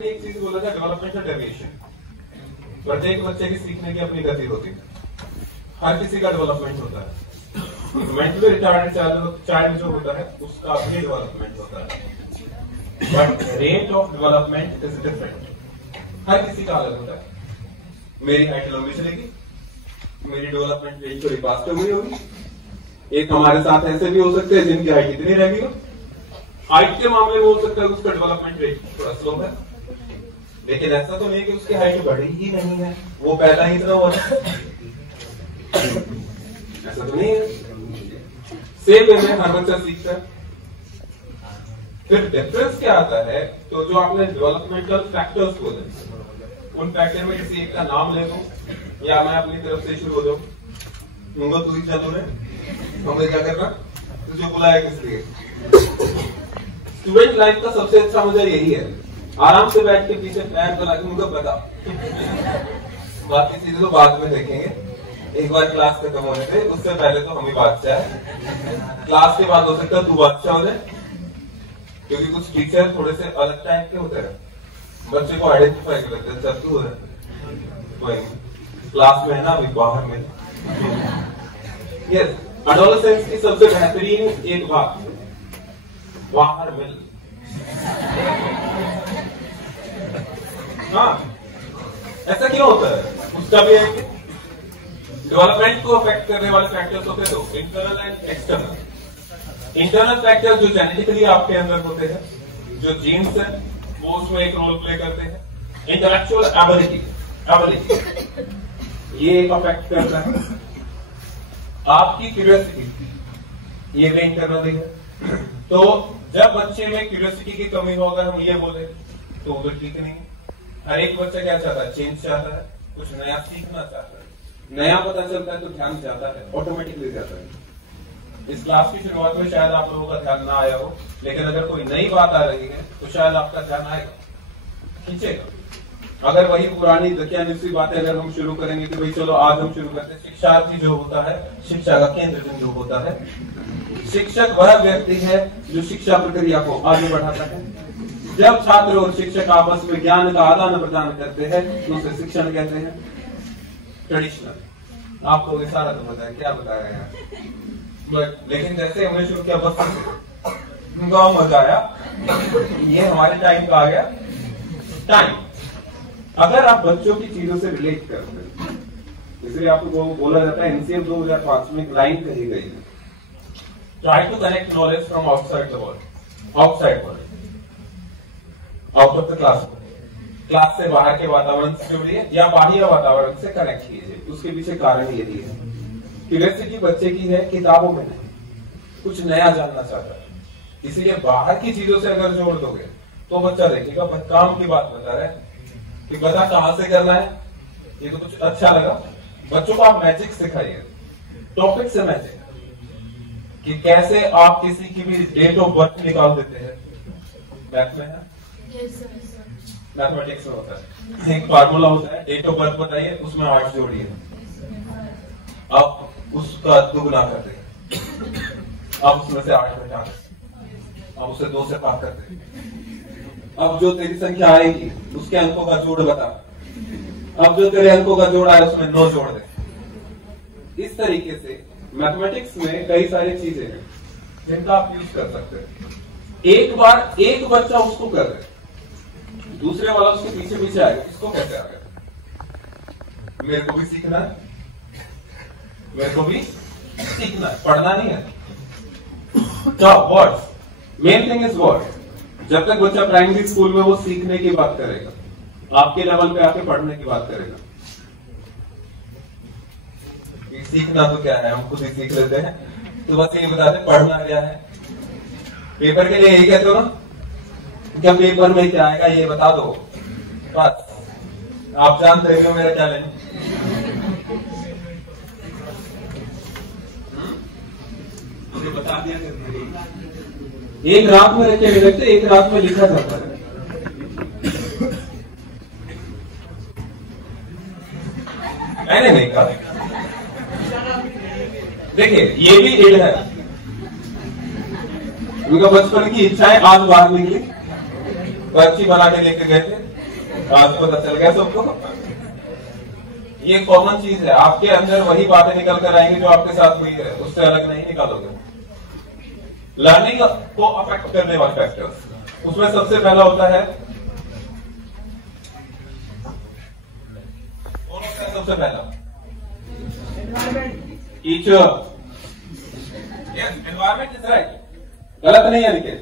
एक चीज बोला था, डेवलपमेंटल डेविएशन। प्रत्येक बच्चे की सीखने की अपनी गति होती है, हर किसी का डेवलपमेंट होता है। मेंटली रिटार्डेड चाइल्ड जो होता है उसका अपनी डेवलपमेंट होता है, but rate of development is different. हर किसी का अलग होता है। मेरी हाइट लंबी चलेगी, मेरी डेवलपमेंट रेट थोड़ी फास्ट हुई होगी। एक हमारे साथ ऐसे भी हो सकते हैं जिनकी हाइट इतनी रह गई हो। हाइट के मामले में हो सकता है उसका डेवलपमेंट रेट थोड़ा स्लो है, लेकिन ऐसा तो नहीं कि उसकी हाइट बढ़ी ही नहीं है, वो पहला ही इतना हुआ है, ऐसा तो नहीं है। सेम वे में हर बच्चा सीखता है। फिर डिफरेंस क्या आता है, तो जो आपने डेवलपमेंटल फैक्टर्स बोले, उन फैक्टर में किसी एक का नाम ले दूं या मैं अपनी तरफ से शुरू हो जाऊं। तू ही चलो रे, हमें क्या करना, तुझे बुलाया किस लिए। स्टूडेंट लाइफ का सबसे अच्छा मजा यही है, आराम से बैठ के पीछे पैर चला के उनको बता। बाकी चीजें तो बाद में देखेंगे, एक बार क्लास खत्म होने से उससे पहले तो हम ही बादशाह है। क्लास के बाद हो सकता है तू बादशाह हो जाए, क्योंकि कुछ टीचर थोड़े से अलग टाइप के होते हैं, बच्चे को आइडेंटिफाई कर लेते हैं। जब तू है क्लास में है ना, अभी बाहर में। यस, एडोलेसेंस की सबसे बेहतरीन एक बात, बाहर मिल। हाँ, ऐसा क्यों होता है, उसका भी है। डेवलपमेंट को अफेक्ट करने वाले फैक्टर्स होते हैं दो, internal and external. Internal factor जो जेनेटिकली आपके अंदर होते हैं, जो जीन्स है वो उसमें एक रोल प्ले करते हैं। इंटेलेक्चुअल एबिलिटी ये एक अफेक्ट करता है। आपकी क्यूरियोसिटी, ये भी इंटरनली है। तो जब बच्चे में क्यूरियोसिटी की कमी होगा, हम ये बोले तो वो ठीक नहीं है। हर एक बच्चा क्या चाहता है, चेंज चाहता है, कुछ नया सीखना चाहता है। नया पता चलता है तो ध्यान जाता है, ऑटोमेटिकली जाता है। इस क्लास की शुरुआत में शायद आप लोगों का ध्यान ना आया हो, लेकिन अगर कोई नई बात आ रही है तो शायद आपका ध्यान आएगा, खींचेगा। अगर वही पुरानी दकियानुसी बातें अगर हम शुरू करेंगे कि भाई चलो आज हम शुरू करते हैं, शिक्षार्थी जो होता है शिक्षा का केंद्र बिंदु होता है। शिक्षक वह व्यक्ति है जो शिक्षा प्रक्रिया को आगे बढ़ाता है। जब छात्र और शिक्षक आपस में ज्ञान का आदान प्रदान करते हैं तो उसे शिक्षण कहते हैं। ट्रेडिशनल आपको ये सारा तो पता है, क्या बता रहे हैं, लेकिन जैसे हमने शुरू किया बस गाँव मजा आया, ये हमारे टाइम का आ गया टाइम। अगर आप बच्चों की चीजों से रिलेट करते हैं, इसलिए आपको बोला जाता है, एनसीएफ 2005 में एक लाइन कही गई है, try to connect knowledge from outside the world, outside world, out of the class. Class से बाहर के वातावरण से जोड़िए या बाह्य वातावरण से कनेक्ट कीजिए। उसके पीछे कारण यही है, क्यूरियोसिटी बच्चे की है, किताबों में नहीं, कुछ नया जानना चाहता है। इसीलिए बाहर की चीजों से अगर जोड़ दोगे तो बच्चा देखेगा काम की बात बता रहे हैं कि बता कहां से करना है, ये तो कुछ अच्छा लगा। बच्चों को आप मैजिक सिखाइए, टॉपिक से मैजिक, कि कैसे आप किसी की भी डेट ऑफ बर्थ निकाल देते हैं। मैथ में है, मैथमेटिक्स में होता है, एक फार्मूला होता है, डेट ऑफ बर्थ बताइए, उसमें 8 जोड़िए, अब उसका दुगुना कर दें, अब उसमें से 8 घटा दें, अब उसे 2 से पार कर दें, अब जो तेरी संख्या आएगी उसके अंकों का जोड़ बता, अब जो तेरे अंकों का जोड़ आए उसमें 9 जोड़ दे। इस तरीके से मैथमेटिक्स में कई सारी चीजें हैं जिनका आप यूज कर सकते हैं। एक बार एक बच्चा उसको कर रहे, दूसरे वाला उसके पीछे पीछे आएगा, इसको कैसे आ गया, मेरे को भी सीखना है, मेरे को भी सीखना है, पढ़ना नहीं है। तो words, main thing is word. जब तक बच्चा प्राइमरी स्कूल में वो सीखने की बात करेगा, आपके लेवल पे आके पढ़ने की बात करेगा। सीखना तो क्या है, हम खुद ही सीख लेते हैं, तो बस ये बताते पढ़ना क्या है। पेपर के लिए यही कहते हो ना, क्या पेपर में क्या आएगा ये बता दो, बस आप जानते हो मेरा क्या लेना। बता दिया, एक रात में रखे नहीं लगते, एक रात में लिखा जाता है। मैंने नहीं कहा, देखिए ये भी एड है, उनका बचपन की इच्छाएं आज बाहर निकली, पर्ची बना के लेके गए थे, आज पता चल गया सबको। ये कॉमन चीज है, आपके अंदर वही बातें निकल कर आएंगी जो आपके साथ हुई है, उससे अलग नहीं निकालोगे। लर्निंग को अफेक्ट करने वाले फैक्टर्स, उसमें सबसे पहला होता है, सबसे पहला टीचर। एनवायरमेंट इज राइट, गलत नहीं है लिखे,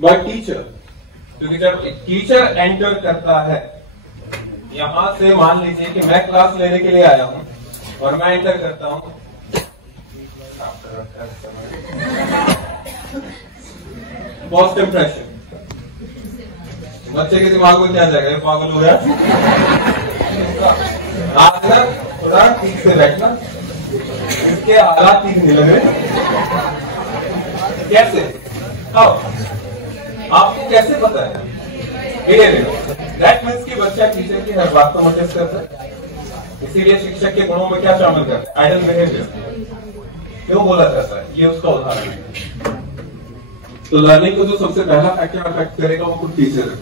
बट टीचर, क्योंकि जब टीचर एंटर करता है यहां से, मान लीजिए कि मैं क्लास लेने के लिए आया हूं और मैं एंटर करता हूं, फर्स्ट इंप्रेशन, बच्चे के दिमाग में क्या जाएगा, ये पागल हो गया, आना थोड़ा ठीक से बैठना, इसके हालात ठीक नहीं लग रहे, कैसे, आपको कैसे पता है? दैट मीन्स कि बच्चा टीचर की हर बात को नोटिस करता है, इसीलिए शिक्षक के गुणों में क्या शामिल करता है, आइडल बिहेवियर क्यों बोला जाता है, ये उसका उदाहरण है। तो लर्निंग को जो सबसे पहला फैक्टर अफेक्ट करेगा वो खुद टीचर है।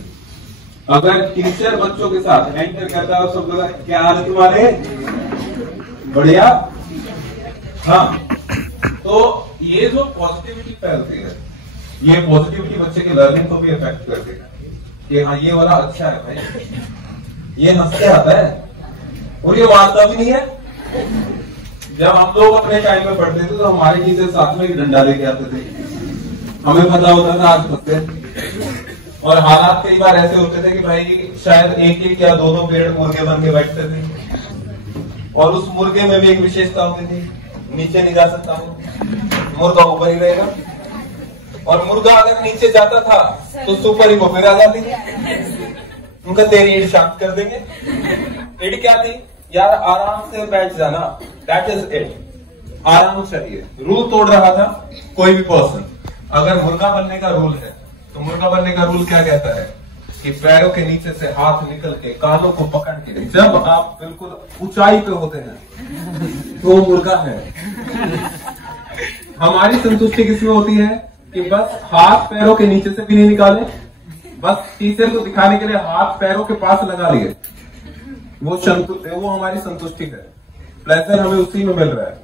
अगर टीचर बच्चों के साथ एंटर करता है, सब पता क्या हाल है तुम्हारे, बढ़िया, हाँ, तो ये जो पॉजिटिविटी फैलती है, ये पॉजिटिविटी बच्चे के लर्निंग को भी अफेक्ट कर देगा कि हाँ ये वाला अच्छा है भाई, ये हंस के आता है, और ये मारता भी नहीं है। जब हम लोग अपने टाइम में पढ़ते थे तो हमारे टीचर साथ में एक डंडा लेके आते थे, हमें पता होता था आज पत्ते, और हालात कई बार ऐसे होते थे कि भाई शायद एक एक या दो दो पीरियड मुर्गे बन के बैठते थे, और उस मुर्गे में भी एक विशेषता होती थी, नीचे नहीं जा सकता वो, मुर्गा ऊपर ही रहेगा, और मुर्गा अगर नीचे जाता था तो सुपर ही को फिर आ जाती थी, उनका तेरी ईड शांत कर देंगे। ईड क्या थी यार, आराम से बैठ जाना, दैट इज इट, आराम चाहिए। रूल तोड़ रहा था कोई भी पर्सन, अगर मुर्गा बनने का रूल है तो मुर्गा बनने का रूल क्या कहता है कि पैरों के नीचे से हाथ निकल के कानों को पकड़ के जब आप बिल्कुल ऊंचाई पे होते हैं तो मुर्गा है। हमारी संतुष्टि किसमें होती है कि बस हाथ पैरों के नीचे से भी नहीं निकाले, बस टीचर को दिखाने के लिए हाथ पैरों के पास लगा लिए, वो हमारी संतुष्टि है। प्लेजर हमें उसी में मिल रहा है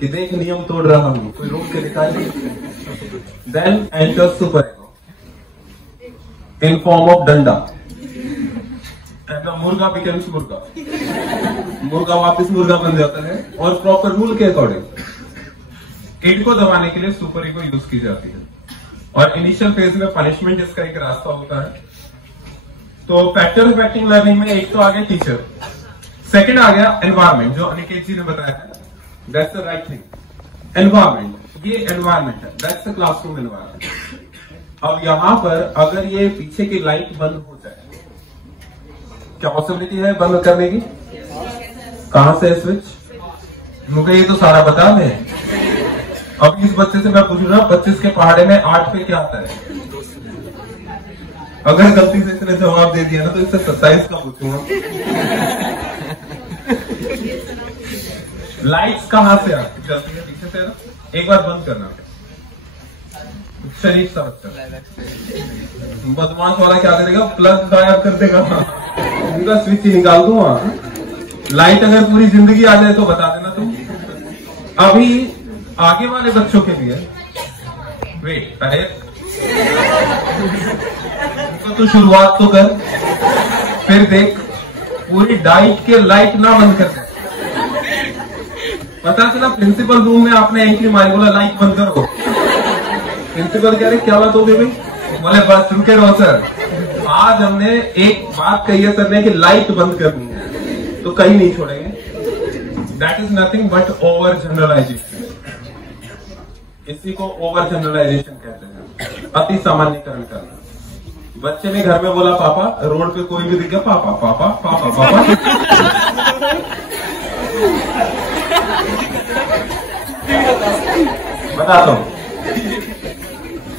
कि देख नियम तोड़ रहा हूं, कोई रोक के दिखाई। Then enter super in form of डंडा, मुर्गा बिकम्स मुर्गा, मुर्गा वापस मुर्गा बन जाता है, और प्रॉपर रूल के अकॉर्डिंग ईड को दबाने के लिए सुपर ईगो यूज की जाती है, और इनिशियल फेज में पनिशमेंट इसका एक रास्ता होता है। तो फैक्टर अफेक्टिंग लर्निंग में एक तो आ गया टीचर, सेकंड आ गया एनवायरमेंट, जो अनिकेत जी ने बताया था, that's the right thing. Environment, ये एनवायरमेंट है, दैट्स द क्लासरूम एनवायरमेंट। अब यहां पर अगर ये पीछे की लाइट बंद हो जाए, क्या पॉसिबिलिटी है बंद करने की? कहां से स्विच? मुझे ये तो सारा बता दें। अब इस बच्चे से मैं पूछ रहा हूं 25 के पहाड़े में 8 पे क्या आता है? अगर गलती से इसने जवाब दे दिया ना तो इससे 27 का पूछूंगा। लाइट्स कहां से आती चलती है? पीछे से ना, एक बार बंद करना। शरीफ सा बच्चा, बदमाश वाला क्या करेगा? प्लग गायब कर देगा, उनका स्विच ही निकाल दूंगा। लाइट अगर पूरी जिंदगी आ जाए तो बता देना तुम। अभी आगे वाले बच्चों के लिए वेट, अरे तो शुरुआत तो कर, फिर देख पूरी डाइट के लाइट ना बंद कर दे। पता चला प्रिंसिपल रूम में आपने एंट्री मारी, बोला लाइट बंद करो। प्रिंसिपल कह रहे क्या बात हो गई भाई? बोले बस रुके रहो सर, आज हमने एक बात कही है सर ने कि लाइट बंद करनी है, तो कहीं नहीं छोड़ेंगे। That is nothing but over generalisation. इसी को ओवर जनरलाइजेशन कहते हैं, अति सामान्यकरण करना। बच्चे ने घर में बोला पापा, रोड पे कोई भी दिख गया पापा पापा पापा पापा। बताता हूं,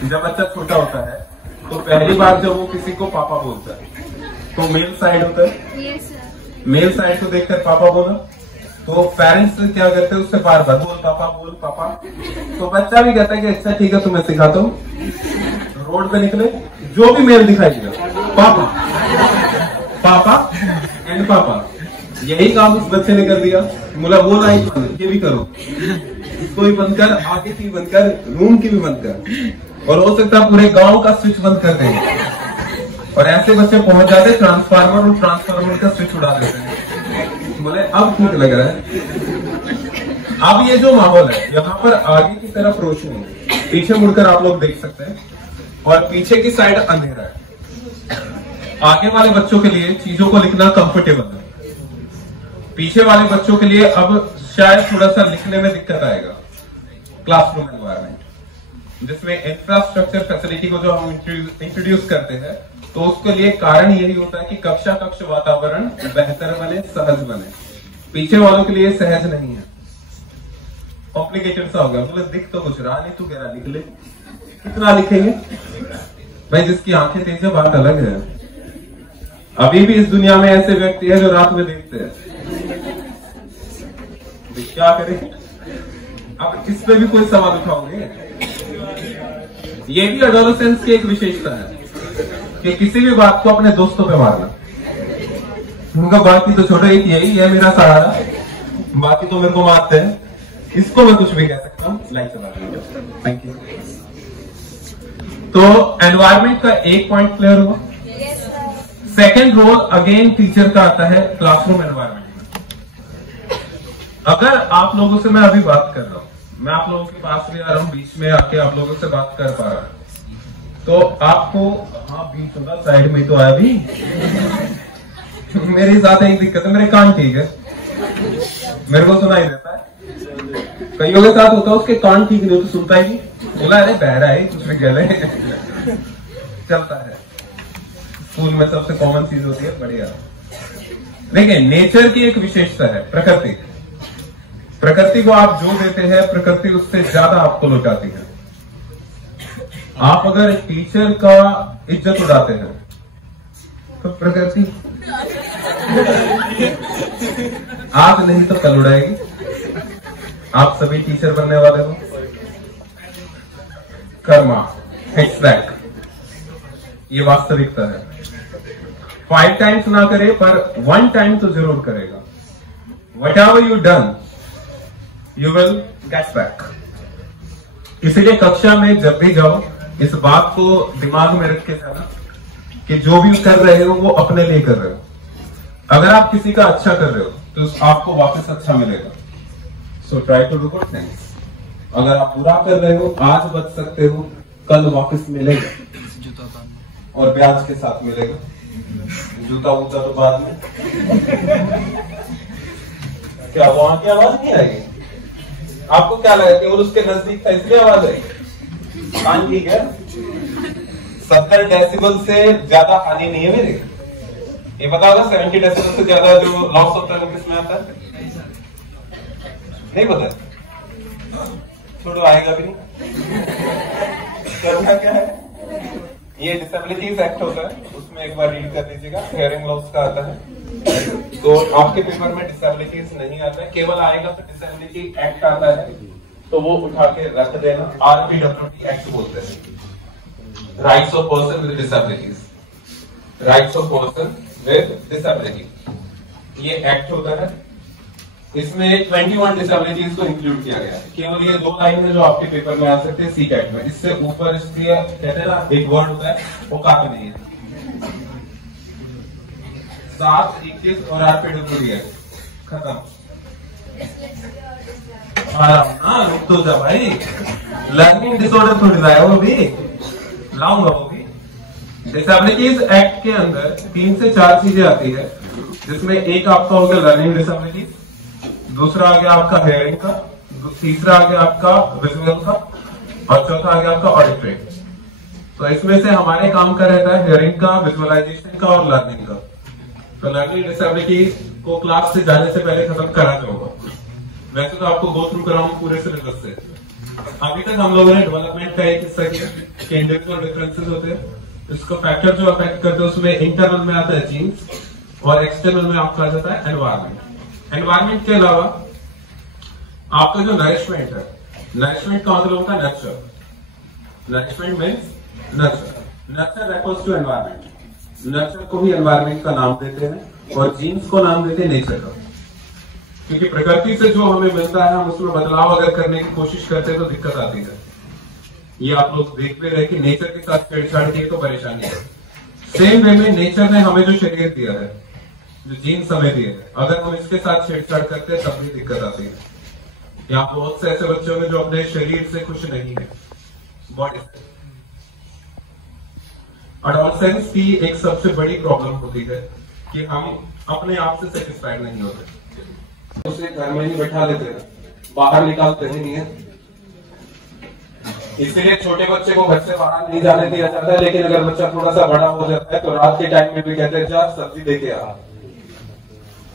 जब बच्चा छोटा होता है तो पहली बार जब वो किसी को पापा बोलता है तो मेल साइड होता है, मेल साइड को देखकर पापा बोला, तो पेरेंट्स क्या करते हैं उससे बार बार बोल पापा, तो बच्चा भी कहता है कि अच्छा ठीक है तुम्हें सिखाता हूँ। रोड पे निकले, जो भी मेल दिखाई देगा पापा, पापा एंड पापा। यही काम उस बच्चे ने कर दिया, बोला वो लाइट ये भी करो, इसको भी बंद कर, आगे की भी बंद कर, रूम की भी बंद कर, और हो सकता है पूरे गांव का स्विच बंद कर देंगे। और ऐसे बच्चे पहुंच जाते ट्रांसफार्मर, और ट्रांसफार्मर का स्विच उड़ा देते हैं। बोले अब ठीक लग रहा है। अब ये जो माहौल है, यहाँ पर आगे की तरफ रोशनी है, पीछे मुड़कर आप लोग देख सकते हैं, और पीछे की साइड अंधेरा है। आगे वाले बच्चों के लिए चीजों को लिखना कंफर्टेबल है, पीछे वाले बच्चों के लिए अब शायद थोड़ा सा लिखने में दिक्कत आएगा। क्लासरूम एनवायरनमेंट जिसमें इंफ्रास्ट्रक्चर फैसिलिटी को जो हम इंट्रोड्यूस करते हैं, तो उसके लिए कारण यही होता है कि कक्षा कक्ष वातावरण बेहतर बने, सहज बने। पीछे वालों के लिए सहज नहीं है, कॉम्प्लिकेटेड सा होगा। बोले दिख तो कुछ रहा नहीं, तू कह रहा लिख ले, कितना लिखेंगे भाई? जिसकी आंखें तेज है बात अलग है। अभी भी इस दुनिया में ऐसे व्यक्ति है जो रात में देखते हैं, क्या करें? आप इस पे भी कोई सवाल उठाओगे? ये भी एडोलेसेंस की एक विशेषता है कि किसी भी बात को अपने दोस्तों पे मारना। उनका बाकी तो छोटा ही यही है मेरा सहारा, बाकी तो मेरे को मारते हैं, इसको मैं कुछ भी कह सकता हूँ। लाइक चला, थैंक यू। तो एनवायरमेंट का एक पॉइंट क्लियर हुआ। सेकेंड रोल अगेन टीचर का आता है क्लासरूम एनवायरमेंट में। अगर आप लोगों से मैं अभी बात कर रहा हूं, मैं आप लोगों के पास भी आ रहा हूं, बीच में आके आप लोगों से बात कर पा रहा हूं, तो आपको, हाँ बीच होगा, साइड में तो आया भी मेरे साथ एक दिक्कत है, मेरे कान ठीक है, मेरे को सुनाई देता है। कईयों के साथ होता है उसके कान ठीक नहीं हो तो सुनता ही नहीं, बोला अरे बहरा है कुछ भी कह रहे चलता है। स्कूल में सबसे कॉमन चीज होती है, बढ़िया। देखिए नेचर की एक विशेषता है, प्रकृति। प्रकृति को आप जो देते हैं, प्रकृति उससे ज्यादा आपको लौटाती है। आप अगर टीचर का इज्जत उड़ाते हैं तो प्रकृति आज नहीं तो कल उड़ाएगी। आप सभी टीचर बनने वाले हो, कर्मा एक्सैक्ट, ये वास्तविकता है। 5 टाइम्स ना करे पर 1 टाइम तो जरूर करेगा। Whatever you done, you will get back। इसलिए कक्षा में जब भी जाओ इस बात को दिमाग में रख के जाना कि जो भी कर रहे हो वो अपने लिए कर रहे हो। अगर आप किसी का अच्छा कर रहे हो तो आपको वापस अच्छा मिलेगा। So try to do good things. अगर आप बुरा कर रहे हो, आज बच सकते हो, कल वापस मिलेगा और ब्याज के साथ मिलेगा। जूता वूता तो बाद में क्या वहां की आवाज नहीं आएगी? आपको क्या लगा केवल उसके नजदीक था इसलिए आवाज आई? कान ठीक है? 70 डेसिबल से ज्यादा हानि नहीं है मेरे। ये पता होगा 70 डेसिबल से ज्यादा जो लॉस होता है वो किसमें आता है? नहीं पता? छोड़ो, आएगा भी नहीं। करना क्या है? ये डिसेबिलिटीज एक्ट होता है, उसमें एक बार रीड कर लीजिएगा, हियरिंग लॉस का आता है। तो आपके पेपर में डिसेबिलिटीज नहीं आता है, केवल आएगा तो डिसेबिलिटी एक्ट आता है, तो वो उठा के रख देना। RPWD एक्ट बोलते हैं, rights of person with disabilities. Rights of person with disability ये एक्ट होता है। इसमें 21 डिसेबिलिटीज को इंक्लूड किया गया है। केवल ये 2 लाइन में जो आपके पेपर में आ सकते हैं सीटेट में, इससे ऊपर इसलिए कहते हैं ना एक वर्ड होता है वो काफी नहीं है। 7, 21 और RPWD है, खत्म। रुक तो जा भाई, लर्निंग डिसऑर्डर थोड़ी लाया वो भी, लाऊंगा वो भी। डिसेबिलिटीज एक्ट के अंदर 3 से 4 चीजें आती है, जिसमें एक आपका हो गया लर्निंग डिसेबिलिटी, दूसरा आ गया आपका हेयरिंग का, तीसरा आ गया आपका विजुअल का, और चौथा आ गया आपका ऑडिटरी। तो इसमें से हमारे काम का रहता है हेयरिंग का, विजुअलाइजेशन का और लर्निंग का। तो लर्निंग डिसेबिलिटी को क्लास से जाने से पहले खत्म करा जाऊंगा। वैसे तो आपको गो थ्रू कराऊंगा पूरे सिलेबस से। अभी तक हम लोगों ने डेवलपमेंट का एक हिस्सा किया कि इंडिविजुअल डिफरेंसेस होते हैं, इसको फैक्टर जो अफेक्ट करते हैं उसमें इंटरनल में आता है जीन्स और एक्सटर्नल में आपका आ जाता है एनवायरमेंट। एनवायरमेंट के अलावा आपका जो नरिशमेंट है, नरिशमेंट का मतलब होता है nurture. Nourishment means nurture, nurture refers to environment. Nurture को भी एनवायरमेंट का नाम देते हैं और जीन्स को नाम देते हैं नेचर का। क्योंकि प्रकृति से जो हमें मिलता है हम उसमें बदलाव अगर करने की कोशिश करते हैं तो दिक्कत आती है। ये आप लोग देखते रहे कि नेचर के साथ छेड़छाड़ की तो परेशानी है। सेम वे में नेचर ने हमें जो शरीर दिया है, जो जीन्स हमें दिए है, अगर हम इसके साथ छेड़छाड़ करते हैं तब भी दिक्कत आती है। यहाँ बहुत से ऐसे बच्चे होंगे जो अपने शरीर से खुश नहीं है, बॉडी से। एडोलसेंस की एक सबसे बड़ी प्रॉब्लम होती है कि हम अपने आप से सेटिस्फाइड नहीं होते, उसे घर में ही बैठा लेते हैं, बाहर निकालते ही नहीं है। इसीलिए छोटे बच्चे को घर से बाहर नहीं जाने दिया जाता है। लेकिन अगर बच्चा थोड़ा सा बड़ा हो जाता है तो रात के टाइम में भी कहते हैं जा सब्जी दे के आ।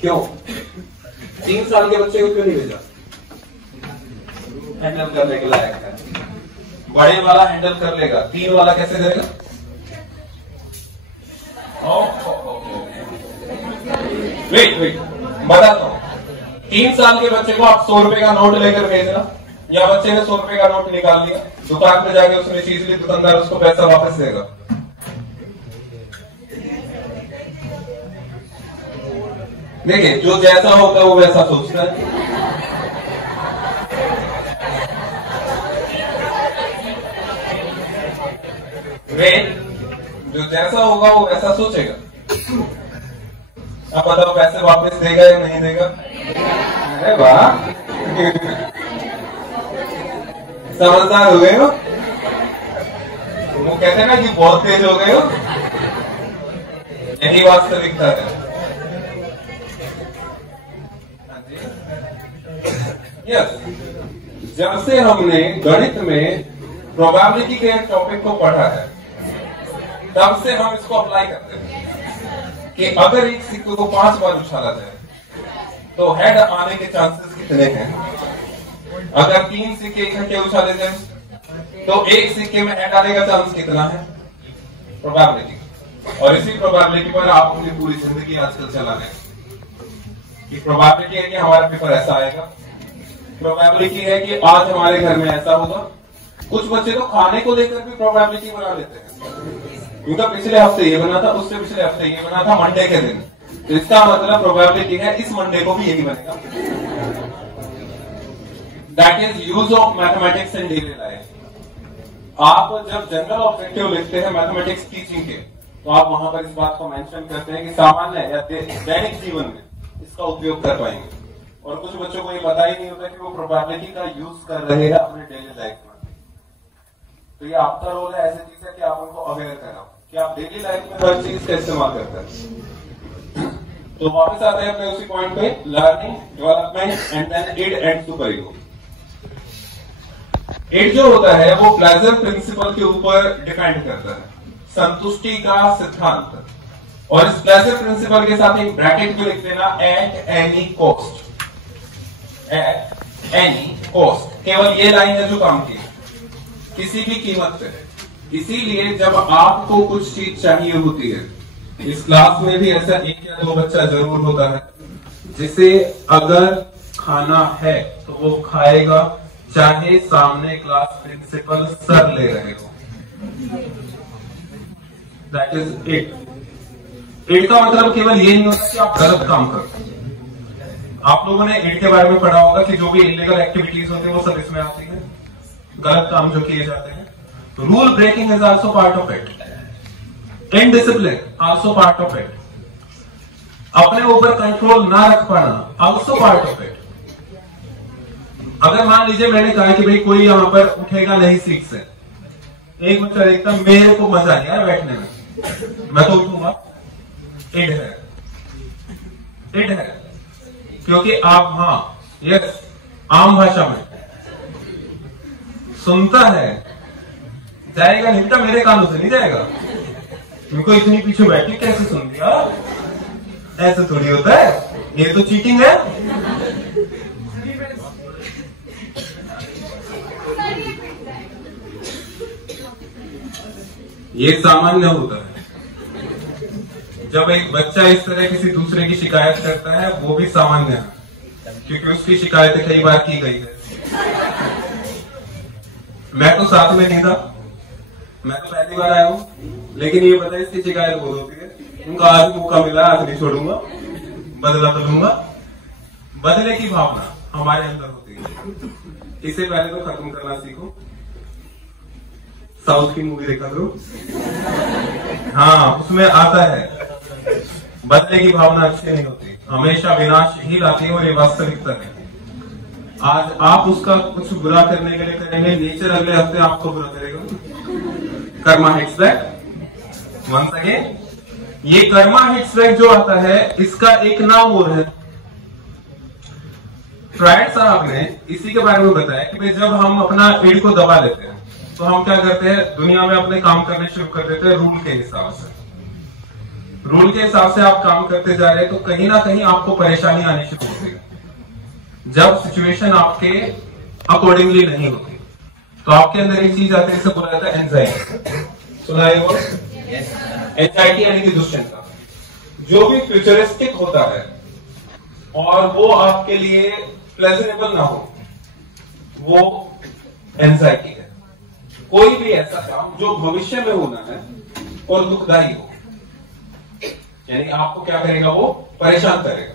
क्यों? 3 साल के बच्चे को क्यों नहीं भेजा? हैंडल करने के लायक है। बड़े वाला हैंडल कर लेगा, 3 वाला कैसे करेगा? वेट बताता हूं। 3 साल के बच्चे को आप 100 रुपए का नोट लेकर भेजना, या बच्चे ने 100 रुपए का नोट निकाल लिया, दुकान पे जाके उसने चीज ली, दुकानदार उसको पैसा वापस देगा। देखिए, जो जैसा होता है वो वैसा सोचता है। जो जैसा होगा वो वैसा सोचेगा। अब बताओ पैसे वापस देगा या नहीं देगा? अरे वाह, समझदार हो गए हो। वो कहते हैं ना कि बहुत तेज हो गए हो, यही वास्तविकता है। यस, जब से हमने गणित में प्रोबेबिलिटी के टॉपिक को पढ़ा है तब से हम इसको अप्लाई करते हैं कि अगर एक सिक्के को 5 बार उछाला जाए तो हेड आने के चांसेस कितने हैं। अगर 3 सिक्के इकट्ठे उछाले जाए तो एक सिक्के में हेड आने का चांस कितना है? प्रोबेबिलिटी। और इसी प्रोबेबिलिटी पर आप अपनी पूरी जिंदगी आजकल चला रहे हैं कि प्रोबेबिलिटी है कि हमारा पेपर ऐसा आएगा, प्रोबेबिलिटी है कि आज हमारे घर में ऐसा होगा। कुछ बच्चे तो खाने को लेकर भी प्रोबेबिलिटी बना लेते हैं, क्योंकि पिछले हफ्ते ये बना था, उससे पिछले हफ्ते ये बना था, मंडे के दिन, तो इसका मतलब प्रोबेबिलिटी है इस मंडे को भी यही बनेगा। That is use of mathematics in daily life. आप जब जनरल ऑब्जेक्टिव लिखते हैं मैथमेटिक्स टीचिंग के, तो आप वहां पर इस बात को मेंशन करते हैं कि सामान्य या दैनिक जीवन में इसका उपयोग कर पाएंगे। और कुछ बच्चों को ये पता ही नहीं होता कि वो प्रोबेबिलिटी का यूज कर रहे हैं अपने डेली लाइफ में। तो ये आपका रोल है, ऐसी चीज है कि आप उनको अवेयर कराओ कि आप डेली लाइफ में हर चीज का इस्तेमाल करते हैं। तो वापस आते हैं अपने उसी पॉइंट पे, learning, development and then id and super ego. Id जो होता है वो प्लेजर प्रिंसिपल के ऊपर डिपेंड करता है, संतुष्टि का सिद्धांत। और इस प्लेजर प्रिंसिपल के साथ एक ब्रैकेट भी लिख देना, at any cost. At any cost, केवल ये लाइन है जो काम की, किसी भी कीमत पे। इसीलिए जब आपको कुछ चीज चाहिए होती है, इस क्लास में भी ऐसा 1 या 2 बच्चा जरूर होता है जिसे अगर खाना है तो वो खाएगा, चाहे सामने क्लास प्रिंसिपल सर ले रहे हो। That is it. इट का मतलब केवल ये नहीं होता कि आप गलत काम करो। आप लोगों ने इट के बारे में पढ़ा होगा कि जो भी इलीगल एक्टिविटीज होती है वो सब इसमें आती है, गलत काम जो किए जाते हैं। तो rule breaking is also part of it. Indiscipline also part of it. अपने ऊपर कंट्रोल ना रख पाना आल्सो पार्ट ऑफ इट। अगर मान लीजिए मैंने कहा कि भाई कोई यहां पर उठेगा नहीं सीट से, एक बच्चा देखता मेरे को मजा नहीं यार बैठने में, मैं तो उठूंगा। इड है, इड है, क्योंकि आप, हाँ यस, आम भाषा में सुनता है, जाएगा नहीं बेटा, मेरे कानों से नहीं जाएगा, तुमको इतनी पीछे बैठ के कैसे सुन लिया, ऐसे थोड़ी होता है, ये तो चीटिंग है। ये सामान्य होता है। जब एक बच्चा इस तरह किसी दूसरे की शिकायत करता है वो भी सामान्य है, क्योंकि उसकी शिकायत कई बार की गई है। मैं तो साथ में नहीं था, मैं तो पहली बार आया हूं, लेकिन ये पता है इसकी शिकायत बहुत होती है। उनका आज मौका मिला, आज नहीं छोड़ूंगा, बदला तो लूंगा। बदले की भावना हमारे अंदर होती है। इससे पहले तो खत्म करना सीखो। साउथ की मूवी देखा करो, हाँ उसमें आता है बदले की भावना अच्छी नहीं होती, हमेशा विनाश ही लाती है और ये वास्तविकता है। आज आप उसका कुछ बुरा करने के लिए करेंगे, नेचर अगले हफ्ते आपको बुरा करेगा। Karma hits back once again. ये कर्मा हिट्स बैक जो आता है, इसका एक नाम और है। फ्रायड साहब ने इसी के बारे में बताया कि भाई जब हम अपना पेड़ को दबा लेते हैं तो हम क्या करते हैं, दुनिया में अपने काम करने शुरू कर देते हैं रूल के हिसाब से। रूल के हिसाब से आप काम करते जा रहे हैं तो कहीं ना कहीं आपको परेशानी आनी शुरू होगी। जब सिचुएशन आपके अकॉर्डिंगली नहीं होती तो आपके अंदर एक चीज आती है, इसे बोला जाता है एंजाइटी। सुना है वो एंजाइटी यानी कि दुश्चिंता। जो भी फ्यूचरिस्टिक होता है और वो आपके लिए प्लेजरेबल ना हो, वो एंजाइटी है। कोई भी ऐसा काम जो भविष्य में होना है और दुखदाई हो, यानी आपको क्या करेगा, वो परेशान करेगा,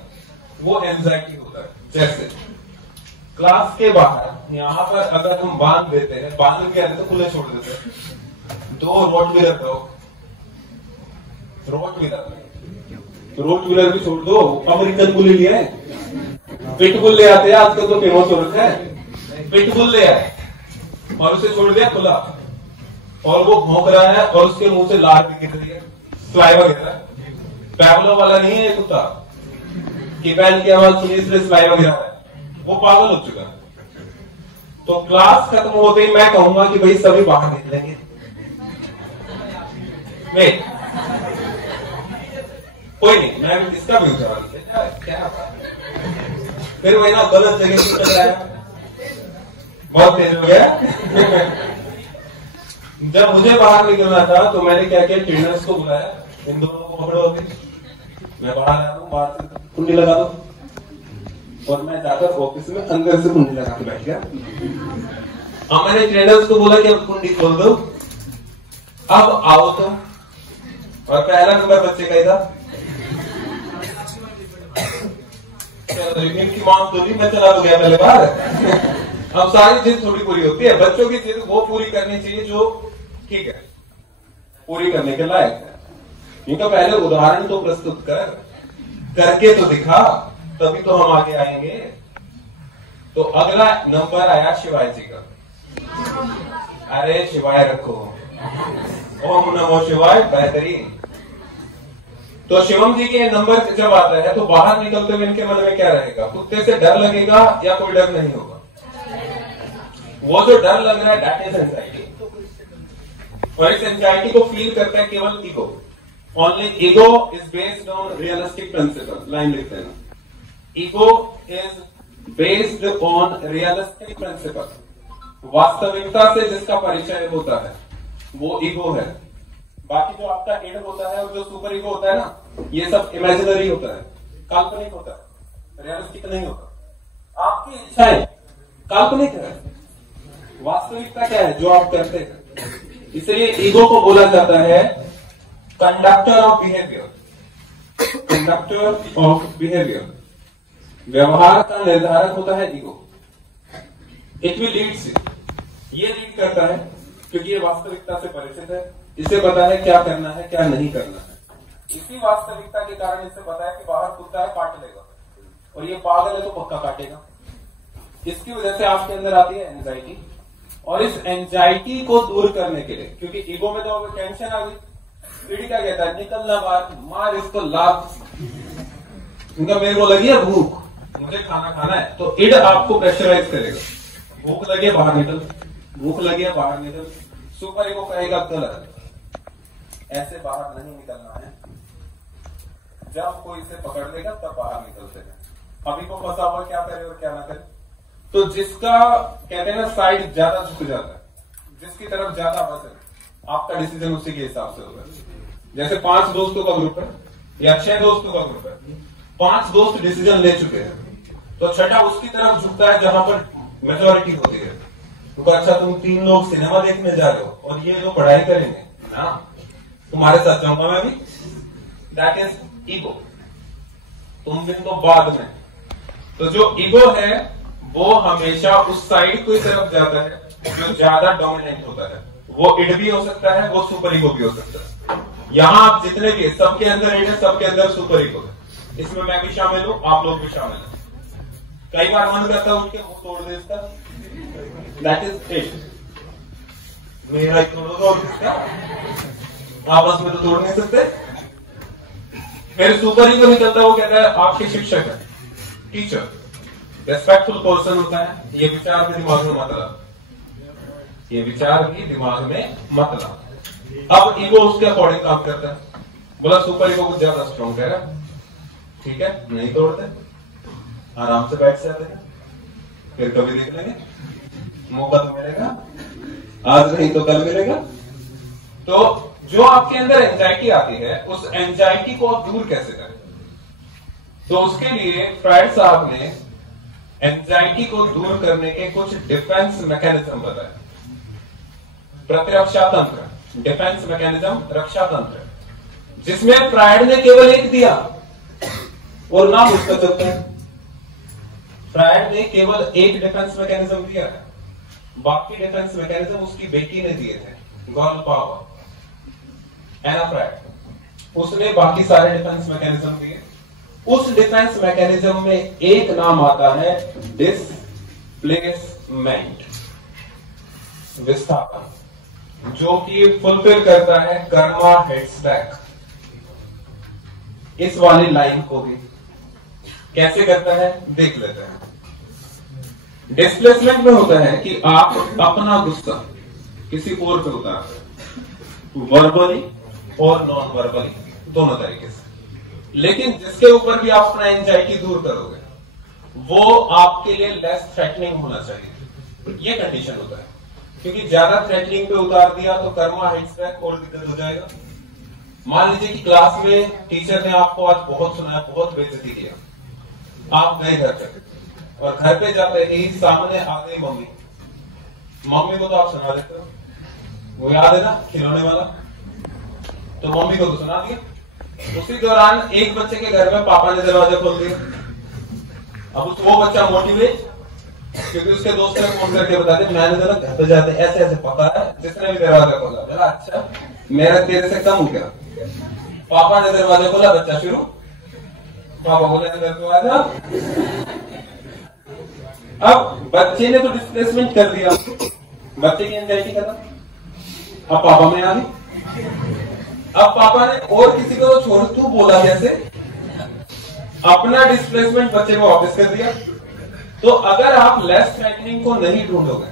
वो एंजाइटी होता है। जैसे क्लास के बाहर यहां पर अगर हम बांध देते हैं, बांध के अंदर खुले छोड़ देते हैं, दो रोड व्हीलर भी छोड़ दो, अमेरिकन बुल लिया है, पिटबुल ले आते हैं आजकल तो फेमस हो रखा है, पिटबुल ले आए और उसे छोड़ दिया खुला और वो भौंक रहा है और उसके मुंह से लार भी गिर रही है, स्लाइवा गिर रहा है। पैवलो वाला नहीं है कुत्ता कि बैल की आवाज सुनी इसलिए स्लाइवा गिरा है, वो पागल हो चुका है। तो क्लास खत्म होते ही मैं कहूंगा कि भाई सभी बाहर निकलेंगे, कोई नहीं, मैं इसका भी उदाहरण क्या फिर वही ना गलत जगह से चल रहा है, बहुत तेज हो गया। जब मुझे बाहर निकलना था तो मैंने क्या किया, ट्रेनर्स को बुलाया, इन दोनों को पकड़ो, मैं बाहर आ रहा हूँ, बाहर से कुंडी लगा दो, और मैं जाकर ऑफिस में अंदर से कुंडी लगा के बैठ गया। अब मैंने ट्रेनर्स को बोला कि अब कुंडी खोल दो, अब आओ तुम, और पहला नंबर बच्चे का ही था। की मांग तो नहीं, मैं चला तो गया पहले बार। अब सारी जिद थोड़ी पूरी होती है, बच्चों की जिद वो पूरी करनी चाहिए जो ठीक है, पूरी करने के लायक है। इनका पहले उदाहरण तो प्रस्तुत करके तो दिखा, तभी तो हम आगे आएंगे। तो अगला नंबर आया शिवाय जी का। अरे शिवाय रखो, ओम नमो शिवाय, बेहतरीन। तो शिवम जी के नंबर जब आता है तो बाहर निकलते हुए इनके मन में क्या रहेगा, कुत्ते से डर लगेगा या कोई डर नहीं होगा? वो जो डर लग रहा है दैट इज एंजाइटी, और इस एंजाइटी को फील करता है केवल ego. Only ego is based on realistic principle. Line लिखते हैं, ego is based on realistic principle. वास्तविकता से जिसका परिचय होता है वो ईगो है। बाकी जो आपका इड होता है और जो सुपर ईगो होता है ना, ये सब इमेजिनरी होता है, काल्पनिक होता है, रियलिस्टिक नहीं होता। आपकी इच्छाएं काल्पनिक है, वास्तविकता क्या है जो आप करते हैं। इसलिए ईगो को बोला जाता है conductor of behaviour. Conductor of behaviour, व्यवहार का निर्धारक होता है ईगो। इट विल लीड्स, ये लीड करता है क्योंकि ये वास्तविकता से परिचित है, इसे पता है क्या करना है क्या नहीं करना है। इसी वास्तविकता के कारण इसे पता है कि बाहर कुत्ता है काट लेगा, और ये पागल है तो पक्का काटेगा। इसकी वजह से आपके अंदर आती है एंजाइटी, और इस एंजाइटी को दूर करने के लिए, क्योंकि ईगो में तो टेंशन आ गई, पीढ़ी क्या कहता है, निकलना बात, मार इसको लाभ, इनका मेरे को लगी है भूख, मुझे खाना खाना है, तो इड आपको प्रेशराइज करेगा, भूख लगे बाहर निकल, भूख लगे बाहर निकल। सुपर ईगो कहेगा गलत, ऐसे बाहर नहीं निकलना है, जब कोई इसे पकड़ लेगा तब बाहर निकलते हैं। अभी को फंसा हुआ क्या करे और क्या ना करे। तो जिसका कहते हैं ना साइड ज्यादा झुक जाता है, जिसकी तरफ ज्यादा वजन, आपका डिसीजन उसी के हिसाब से होगा। जैसे 5 दोस्तों का ग्रुप है या 6 दोस्तों का ग्रुप है, 5 दोस्त डिसीजन ले चुके हैं, तो छठा उसकी तरफ झुकता है जहां पर मेजोरिटी होती है। तो अच्छा तुम 3 लोग सिनेमा देखने जा रहे हो और ये लोग पढ़ाई करेंगे ना, तुम्हारे साथ जाऊंगा मैं भी, दैट इज ईगो। तुम बिन तो बाद में। तो जो ईगो है वो हमेशा उस साइड की तरफ जाता है जो ज्यादा डोमिनेंट होता है। वो इड भी हो सकता है, वो सुपर ईगो भी हो सकता है। यहां आप जितने भी सबके अंदर इड है, सबके अंदर सुपर ईगो है। इसमें मैं भी शामिल हूं, आप लोग भी शामिल हैं। कई बार मन करता है उठ के मुंह तोड़ दे इसका, दैट इज इट। मेरा तोड़ इसका, आपस में तो तोड़ नहीं सकते। फिर सुपर ईगो निकलता है, वो कहता है आपके शिक्षक है, टीचर, रेस्पेक्टफुल पर्सन होता है, ये विचार भी दिमाग में मत ला, ये विचार भी दिमाग में मत ला। अब ईगो उसके अकॉर्डिंग काम करता है। बोला सुपर ईगो कुछ ज्यादा स्ट्रॉन्ग है, ठीक है, नहीं तोड़ते, आराम से बैठ जाते हैं, फिर कभी देख लेंगे, मौका तो मिलेगा, आज नहीं तो कल मिलेगा। तो जो आपके अंदर एंजाइटी आती है, उस एंजाइटी को आप दूर कैसे करें? तो उसके लिए फ्रायड साहब ने एंजाइटी को दूर करने के कुछ डिफेंस मैकेनिज्म बताए। प्रतिरक्षा तंत्र, डिफेंस मैकेनिज्म, रक्षा तंत्र, जिसमें फ्रायड ने केवल एक दिया और नाम उसका चलता है। फ्रायड ने केवल एक डिफेंस मैकेनिज्म दिया है, बाकी डिफेंस मैकेनिज्म उसकी बेटी ने दिए थे, गर्ल पावर, एना फ्रायड। उसने बाकी सारे डिफेंस मैकेनिज्म दिए। उस डिफेंस मैकेनिज्म में एक नाम आता है डिस्प्लेसमेंट, विस्थापन, जो कि फुलफिल करता है कर्मा हेडस्टैक। इस वाली लाइन को भी कैसे करता है देख लेते हैं। डिस्प्लेसमेंट में होता है कि आप अपना गुस्सा किसी और पे उतारते हैं, वर्बली और नॉन वर्बली दोनों तरीके से। लेकिन जिसके ऊपर भी आप अपना एंजाइटी दूर करोगे वो आपके लिए लेस थ्रेटनिंग होना चाहिए, ये कंडीशन होता है। क्योंकि ज्यादा थ्रेटनिंग पे उतार दिया तो कर्मा हेडस्टैक और दिक्कत हो जाएगा। मान लीजिए कि क्लास में टीचर ने आपको आज बहुत सुनाया, बहुत बेइज्जती किया, आप गए घर पे और घर पे जाते ही सामने आ गई मम्मी। मम्मी को तो आप सुना देते हो, वो याद है ना खिलौने वाला, तो मम्मी को तो सुना दिया। उसी दौरान एक बच्चे के घर में पापा ने दरवाजा खोल दिया। अब वो बच्चा मोटिवेट, क्योंकि उसके दोस्त ने फोन करके बता दिया मैंने जरा घर पे जाते ऐसे ऐसे पता है, जिसने भी दरवाजा खोला बोला अच्छा मेरा तेरे से कम हो गया। पापा ने दरवाजा खोला, बच्चा शुरू, पापा बोले दरवाजा। अब बच्चे ने तो डिस्प्लेसमेंट कर दिया, बच्चे की एंजाइटी खत्म। अब पापा में आ गई। अब पापा ने और किसी को छोड़ तू बोला कैसे, अपना डिस्प्लेसमेंट बच्चे को वापस कर दिया। तो अगर आप लेस थ्रेटनिंग को नहीं ढूंढोगे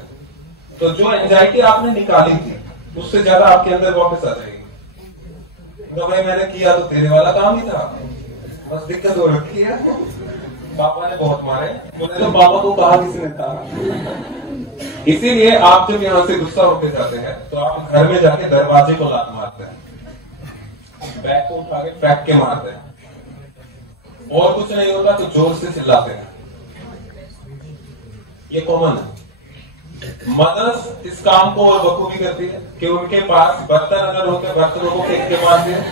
तो जो एंजाइटी आपने निकाली थी उससे ज्यादा आपके अंदर वापस आ जाएगी। तो भाई मैंने किया तो तेरे वाला काम ही था, बस दिक्कत हो रखी है, पापा ने बहुत मारे, बोले तो पापा को कहा किसने था। इसीलिए आप जब यहां से गुस्सा होके जाते हैं तो आप घर में जाके दरवाजे को लात मारते हैं, बैग को उठा के फेंक के मारते हैं, और कुछ नहीं होता तो जोर से चिल्लाते हैं। ये कॉमन है। मदर्स इस काम को और बखूबी करती है कि उनके पास बर्तन अगर होते बर्तनों को फेंक के मारते हैं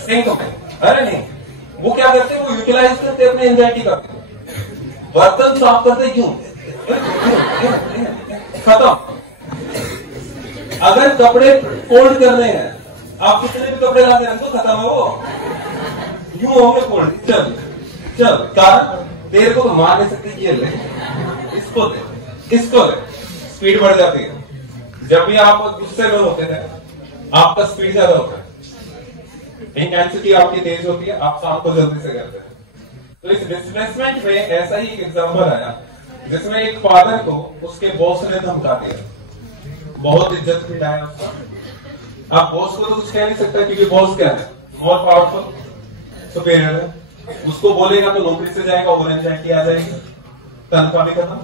सिंक में। अरे नहीं, वो क्या करते हैं, वो यूटिलाइज करते हैं अपने एंजाइटी का। बर्तन साफ करते क्यों, खत्म। अगर कपड़े फोल्ड करने हैं, आप कितने भी कपड़े लाते हैं तो खत्म है वो, यूं होंगे फोल्ड। चल चल कारण तेरे को तो मार नहीं सकती, ये ले इसको दे, इसको दे, स्पीड बढ़ जाती है। जब भी आप गुस्से में होते हैं आपका स्पीड ज्यादा होता है, इंटेंसिटी आपकी तेज होती है, आप काम को जल्दी से करते हैं। तो इस डिस्प्लेसमेंट में ऐसा ही एक एग्जांपल आया जिसमें एक फादर को उसके बॉस ने धमका दिया, बहुत इज्जत पिटाया उसका। आप बॉस को तो कुछ कह नहीं सकता क्योंकि बॉस क्या है, मोर पावरफुल, सुपीरियर है। उसको बोलेगा तो नौकरी से जाएगा, और एंजाइटी आ जाएगी, तनख्वाह भी खत्म।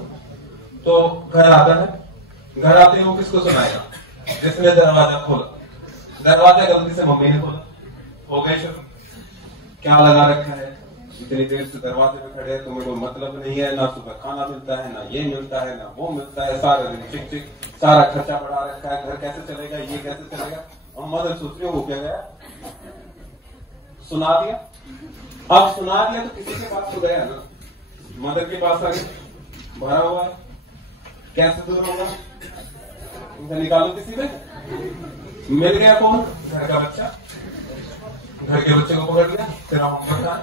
तो घर आता है, घर आते ही वो किसको सुनाएगा, जिसने दरवाजा खोला। दरवाजा गलती से मम्मी ने खोला, हो गए शुरू, क्या लगा रखा है, इतनी देर से दरवाजे पे खड़े हैं, तुम्हें कोई मतलब नहीं है, ना सुबह खाना मिलता है, ना ये मिलता है, ना वो मिलता है, सारा दिन चिक चिक, सारा खर्चा बढ़ा रखा है, घर कैसे चलेगा, ये कैसे चलेगा। और मदर सोच रही हो क्या गया, सुना दिया। अब सुना दिया तो किसी के पास तो गया ना, मदर के पास आ गया, भरा हुआ है, कैसे दूर होगा? उसे निकालो किसी में, मिल गया कौन? घर का बच्चा। घर के बच्चे को पकड़ लिया, तेरा होमवर्क था।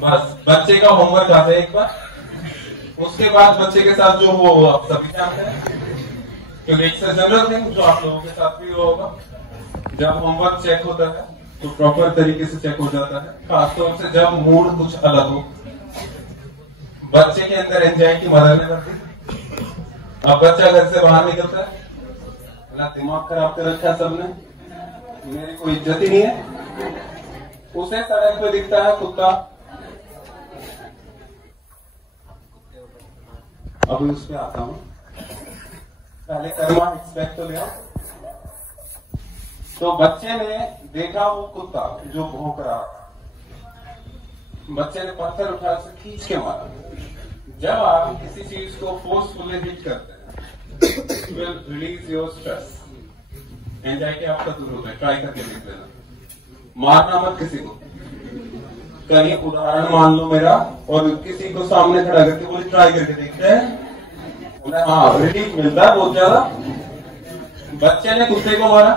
बस बच्चे का होमवर्क आता है एक बार, उसके बाद बच्चे के साथ जो हुआ वो आप सभी जानते हैं, क्योंकि एक से जनरल थिंग जो आप लोगों के साथ भी हुआ होगा। जब होमवर्क चेक होता है तो प्रॉपर तरीके से चेक हो जाता है, खासतौर से जब मूड कुछ अलग हो। बच्चे के अंदर एंजाइटी मदर ने बढ़ती। अब बच्चा घर से बाहर निकलता है, दिमाग खराब कर रखा है सबने, मेरी कोई इज्जत ही नहीं है। उसे सड़क पे दिखता है कुत्ता, अभी उस पे आता हूं, पहले कर्मा एक्सपेक्ट तो लिया। तो बच्चे ने देखा वो कुत्ता जो भौंक रहा था, बच्चे ने पत्थर उठा उसे खींच के मारा। जब आप किसी चीज को फोर्सफुली हिट करते हैं, will release your stress, anxiety आपका दूर होता है। ट्राई करके देख लेना, मारना मत किसी को। कहीं उदाहरण मान लो मेरा, और किसी को सामने खड़ा करके बोले ट्राई करके देखते हैं, हाँ रिलीफ मिलता है बहुत ज्यादा। बच्चे ने कुत्ते को मारा,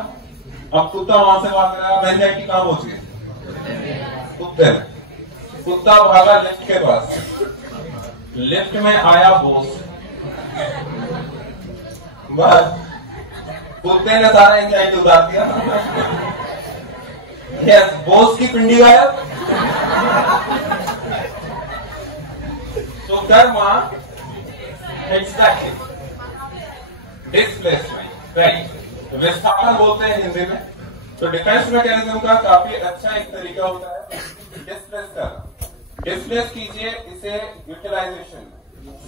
अब कुत्ता वहां से भाग रहा है, एंजाइटी कहां पहुंच गई? कुत्ते। कुत्ता भागा लिफ्ट के पास, लिफ्ट में आया बॉस, बस कुत्ते ने सारा एंजाइटी उतार दिया। यस, बॉस की पिंडी गायब। तो कर्मा एग्जैक्टली डिस्प्लेसमेंट, राइट, विस्थापन बोलते हैं हिंदी में। तो डिफेंस मैकेनिज्म का काफी अच्छा एक तरीका होता है डिस्प्लेस करना। डिस्प्लेस कीजिए इसे यूटिलाइजेशन,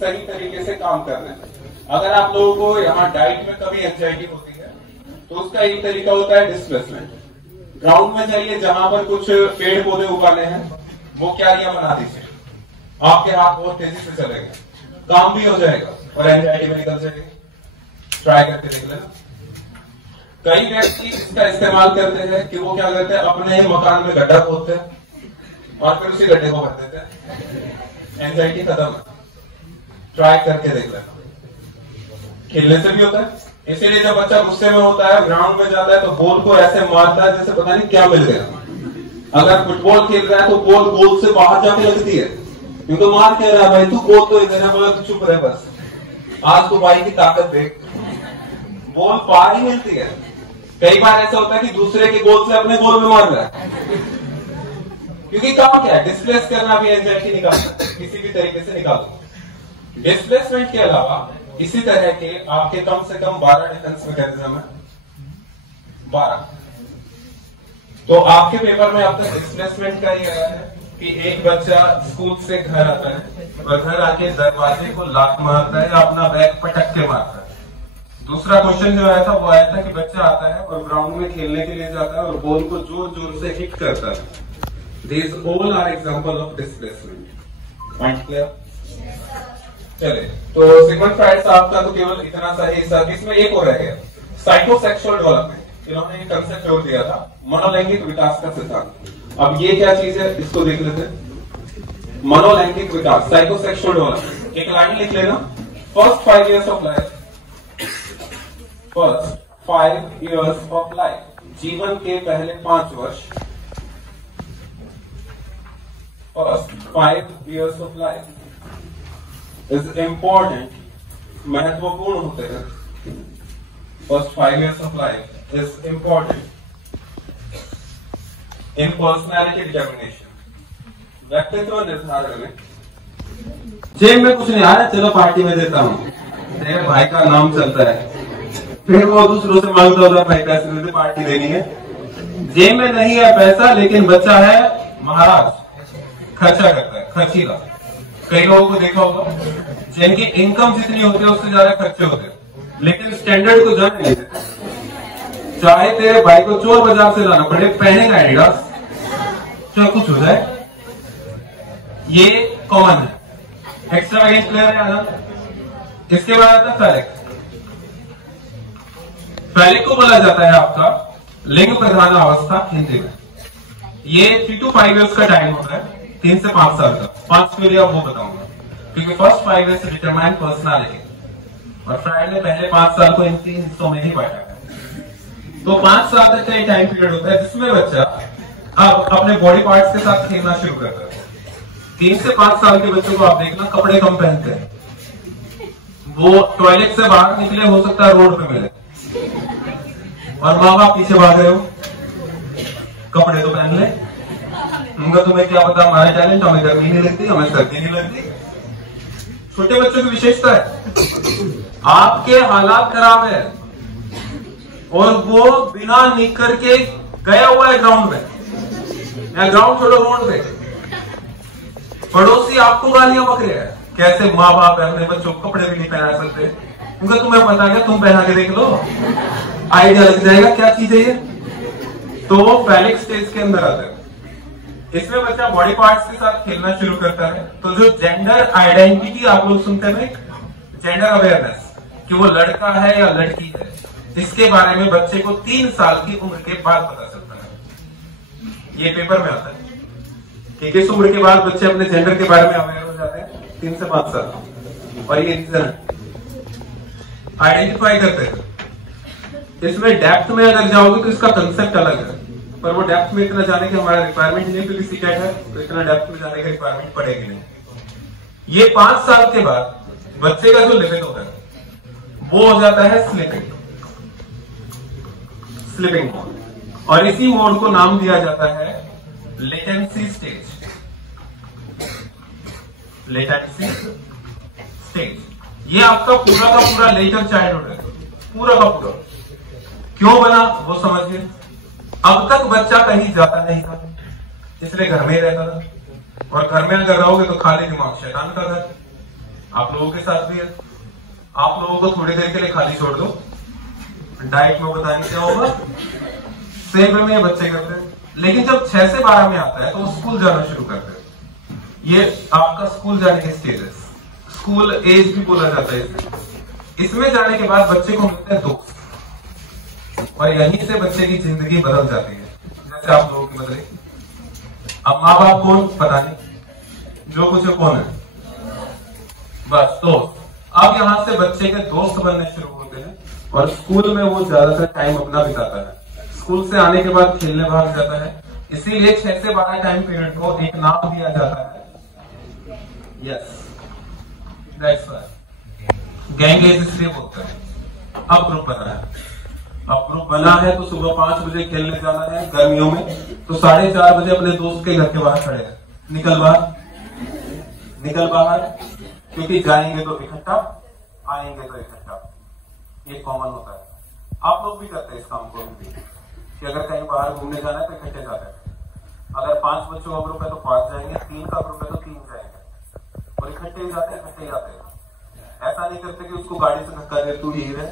सही तरीके से काम करने में। अगर आप लोगों को यहाँ डाइट में कभी एंजाइटी होती है तो उसका एक तरीका होता है डिस्प्लेसमेंट। ग्राउंड में जाइए, जहां पर कुछ पेड़ पौधे उगाने हैं, वो क्यारियां बना दीजिए, आपके हाथ बहुत तेजी से चलेंगे, काम भी हो जाएगा और एंजाइटी भी निकल जाएगी। ट्राई करके देख लेना। कई व्यक्ति इसका इस्तेमाल करते हैं कि वो क्या करते हैं, अपने ही मकान में गड्ढा खोदते हैं और फिर उसी गड्ढे को भर देते हैं, एंजाइटी खत्म है। ट्राई करके देख लेना। खेलने से भी होता है, इसीलिए जब बच्चा गुस्से में होता है, ग्राउंड में जाता है तो बॉल को ऐसे मारता है जैसे पता नहीं क्या मिल गया। अगर फुटबॉल खेल रहा है तो बॉल गोल से बाहर जाके लगती है, क्योंकि मार कह रहा है भाई तू बॉल तो इधर है, बोला तो चुप रहे बस, आज तो भाई की ताकत देख, बॉल पार ही मिलती है। कई बार ऐसा होता है कि दूसरे के गोल से अपने गोल में मार रहा है, क्योंकि काम क्या है, डिस्प्लेस करना भी एंजाइटी निकालना, किसी भी तरीके से निकाल दो। डिस्प्लेसमेंट के अलावा इसी तरह के आपके कम से कम 12 डिफेंस मैकेनिज्म है, 12। तो आपके पेपर में अब तक डिस्प्लेसमेंट का ही आया है कि एक बच्चा स्कूल से घर आता है और घर आके दरवाजे को लात मारता है या अपना बैग पटक के मारता है। दूसरा क्वेश्चन जो आया था वो आया था कि बच्चा आता है और ग्राउंड में खेलने के लिए जाता है और बॉल को जोर जोर से हिट करता है। These all are example of displacement. Point clear? चले, तो सिगमंड फ्राइड साहब का तो केवल इतना सा हिस्सा, इसमें एक और रह गया, साइकोसेक्सुअल डेवलपमेंट। इन्होंने एक कंसेप्ट जोड़ दिया था, मनोलैंगिक विकास का सिद्धांत। अब ये क्या चीज है, इसको देख लेते हैं। मनोलैंगिक विकास, साइकोसेक्सुअल डेवलपमेंट। एक लाइन लिख लेना, first 5 years of life, first 5 years of life, जीवन के पहले 5 वर्ष, first 5 years of life is important, महत्वपूर्ण होते हैं। First 5 years of life is important in personality determination, व्यक्तित्व निर्धारण में। जेब में कुछ नहीं आ रहा, चलो पार्टी में देता हूँ, मेरे भाई का नाम चलता है, फिर वो दूसरों से मांगता होता है, भाई पैसे दे दे, पार्टी देनी है। जेब में नहीं है पैसा, लेकिन बच्चा है महाराज, खर्चा करता है, खर्चीला। कई लोगों को देखा होगा जिनकी इनकम जितनी होती है उससे ज्यादा खर्चे होते हैं, लेकिन स्टैंडर्ड को जान नहीं देते। चाहे तेरे भाई को चोर बाजार से लाना पड़े, पहनेगा एडिडास, चाहे कुछ हो जाए, ये कॉमन है। एक्स्ट्रा अगेंस्ट प्लेयर है आनंद। इसके बाद आता है फैलिक। फैलिक को बोला जाता है आपका लिंग प्रधान अवस्था हिंदी में। ये 3 to 5 years का टाइम होता है, 3 से 5 साल का। 5 के लिए वो बताऊंगा, क्योंकि फर्स्ट 5 years डिटरमाइन पर्सनालिटी, और फ्रायड ने पहले 5 साल को इन 3 हिस्सों में ही बांटा है। तो 5 साल तक का ये टाइम पीरियड होता है जिसमें बच्चा अब अपने बॉडी पार्ट्स के साथ खेलना शुरू करता है। 3 से 5 साल के बच्चों को आप देखना कपड़े कम पहनते हैं, वो टॉयलेट से बाहर निकले हो सकता है रोड पे मिले, और माँ बाप पीछे भाग रहे हो, कपड़े तो पहन ले। उनका तुम्हें क्या पता हमारा टैलेंट, हमें गर्मी नहीं लगती, हमें सर्दी नहीं लगती। छोटे बच्चों की विशेषता है आपके हालात खराब है और वो बिना निकर के गया हुआ है ग्राउंड में, या ग्राउंड छोड़ो रोड पे, पड़ोसी आपको गालियां बक रहे हैं। कैसे माँ बाप है अपने बच्चों को कपड़े भी नहीं पहना सकते, क्योंकि तुम्हें पता है तुम पहना के देख लो, आइडिया लग जाएगा क्या चीज है ये। तो वो फैलिक स्टेज के अंदर आता है। इसमें बच्चा बॉडी पार्ट्स के साथ खेलना शुरू करता है। तो जो जेंडर आइडेंटिटी आप लोग सुनते हैं, जेंडर अवेयरनेस, कि वो लड़का है या लड़की है, इसके बारे में बच्चे को 3 साल की उम्र के बाद पता चलता है। ये पेपर में आता है कि किस उम्र के बाद बच्चे अपने जेंडर के बारे में अवेयर हो जाते हैं, 3 से 5 साल। और ये आइडेंटिफाई करते हैं। इसमें डेप्थ में अगर जाओगे तो इसका कंसेप्ट अलग है, पर वो डेप्थ में इतना जाने की हमारा रिक्वायरमेंट नहीं, क्योंकि सीटेट है तो इतना डेप्थ में जाने का रिक्वायरमेंट पड़ेगी नहीं। ये 5 साल के बाद बच्चे का जो लेवल होता है वो हो जाता है स्लीपिंग मोड, और इसी मोड को नाम दिया जाता है लेटेंसी स्टेज। लेटेंसी स्टेज ये आपका पूरा का पूरा लेटर चाइल्डहुड है, पूरा का पूरा। क्यों बना वो समझिए। अब तक बच्चा कहीं जाता नहीं था, इसलिए घर में ही रहता था, और घर में अगर रहोगे तो खाली दिमाग शैतान का घर। आप लोगों के साथ भी है। आप लोगों को थोड़ी देर के लिए खाली छोड़ दो, डाइट में बताएंगे क्या होगा, सेम वे में बच्चे करते हैं। लेकिन जब 6 से 12 में आता है तो वो स्कूल जाना शुरू करते हैं। ये आपका स्कूल जाने के स्टेज है, स्कूल एज भी बोला जाता है। इसमें जाने के बाद बच्चे को मिलते हैं दोस्त, और यहीं से बच्चे की जिंदगी बदल जाती है, जैसे आप लोगों की बदली। अब माँ बाप कौन पता नहीं, जो कुछ कौन है बस। तो अब यहां से बच्चे के दोस्त बनने शुरू होते हैं, और स्कूल में वो ज्यादातर टाइम अपना बिताता है। स्कूल से आने के बाद खेलने भाग जाता है। इसीलिए 6 से 12 टाइम पीरियड को एक नाम दिया जाता है, yes that's why gang as इसलिए बोलते हैं। अब ग्रुप बना है, अब ग्रुप बना है तो सुबह 5 बजे खेलने जाना है। गर्मियों में तो 4:30 बजे अपने दोस्त के घर के बाहर खड़े हैं, निकल बाहर, क्योंकि जाएंगे तो इकट्ठा, आएंगे तो इकट्ठा। ये कॉमन होता है, आप लोग भी करते हैं इस काम को भी, कि अगर कहीं बाहर घूमने जाना है तो इकट्ठे जाते हैं। अगर 5 बच्चों का ग्रुप है तो 5 जाएंगे, 3 का ग्रुप है तो 3 जाएंगे, और इकट्ठे ही जाते हैं। ऐसा नहीं करते कि उसको गाड़ी से धक्का दे, तू यही रहे,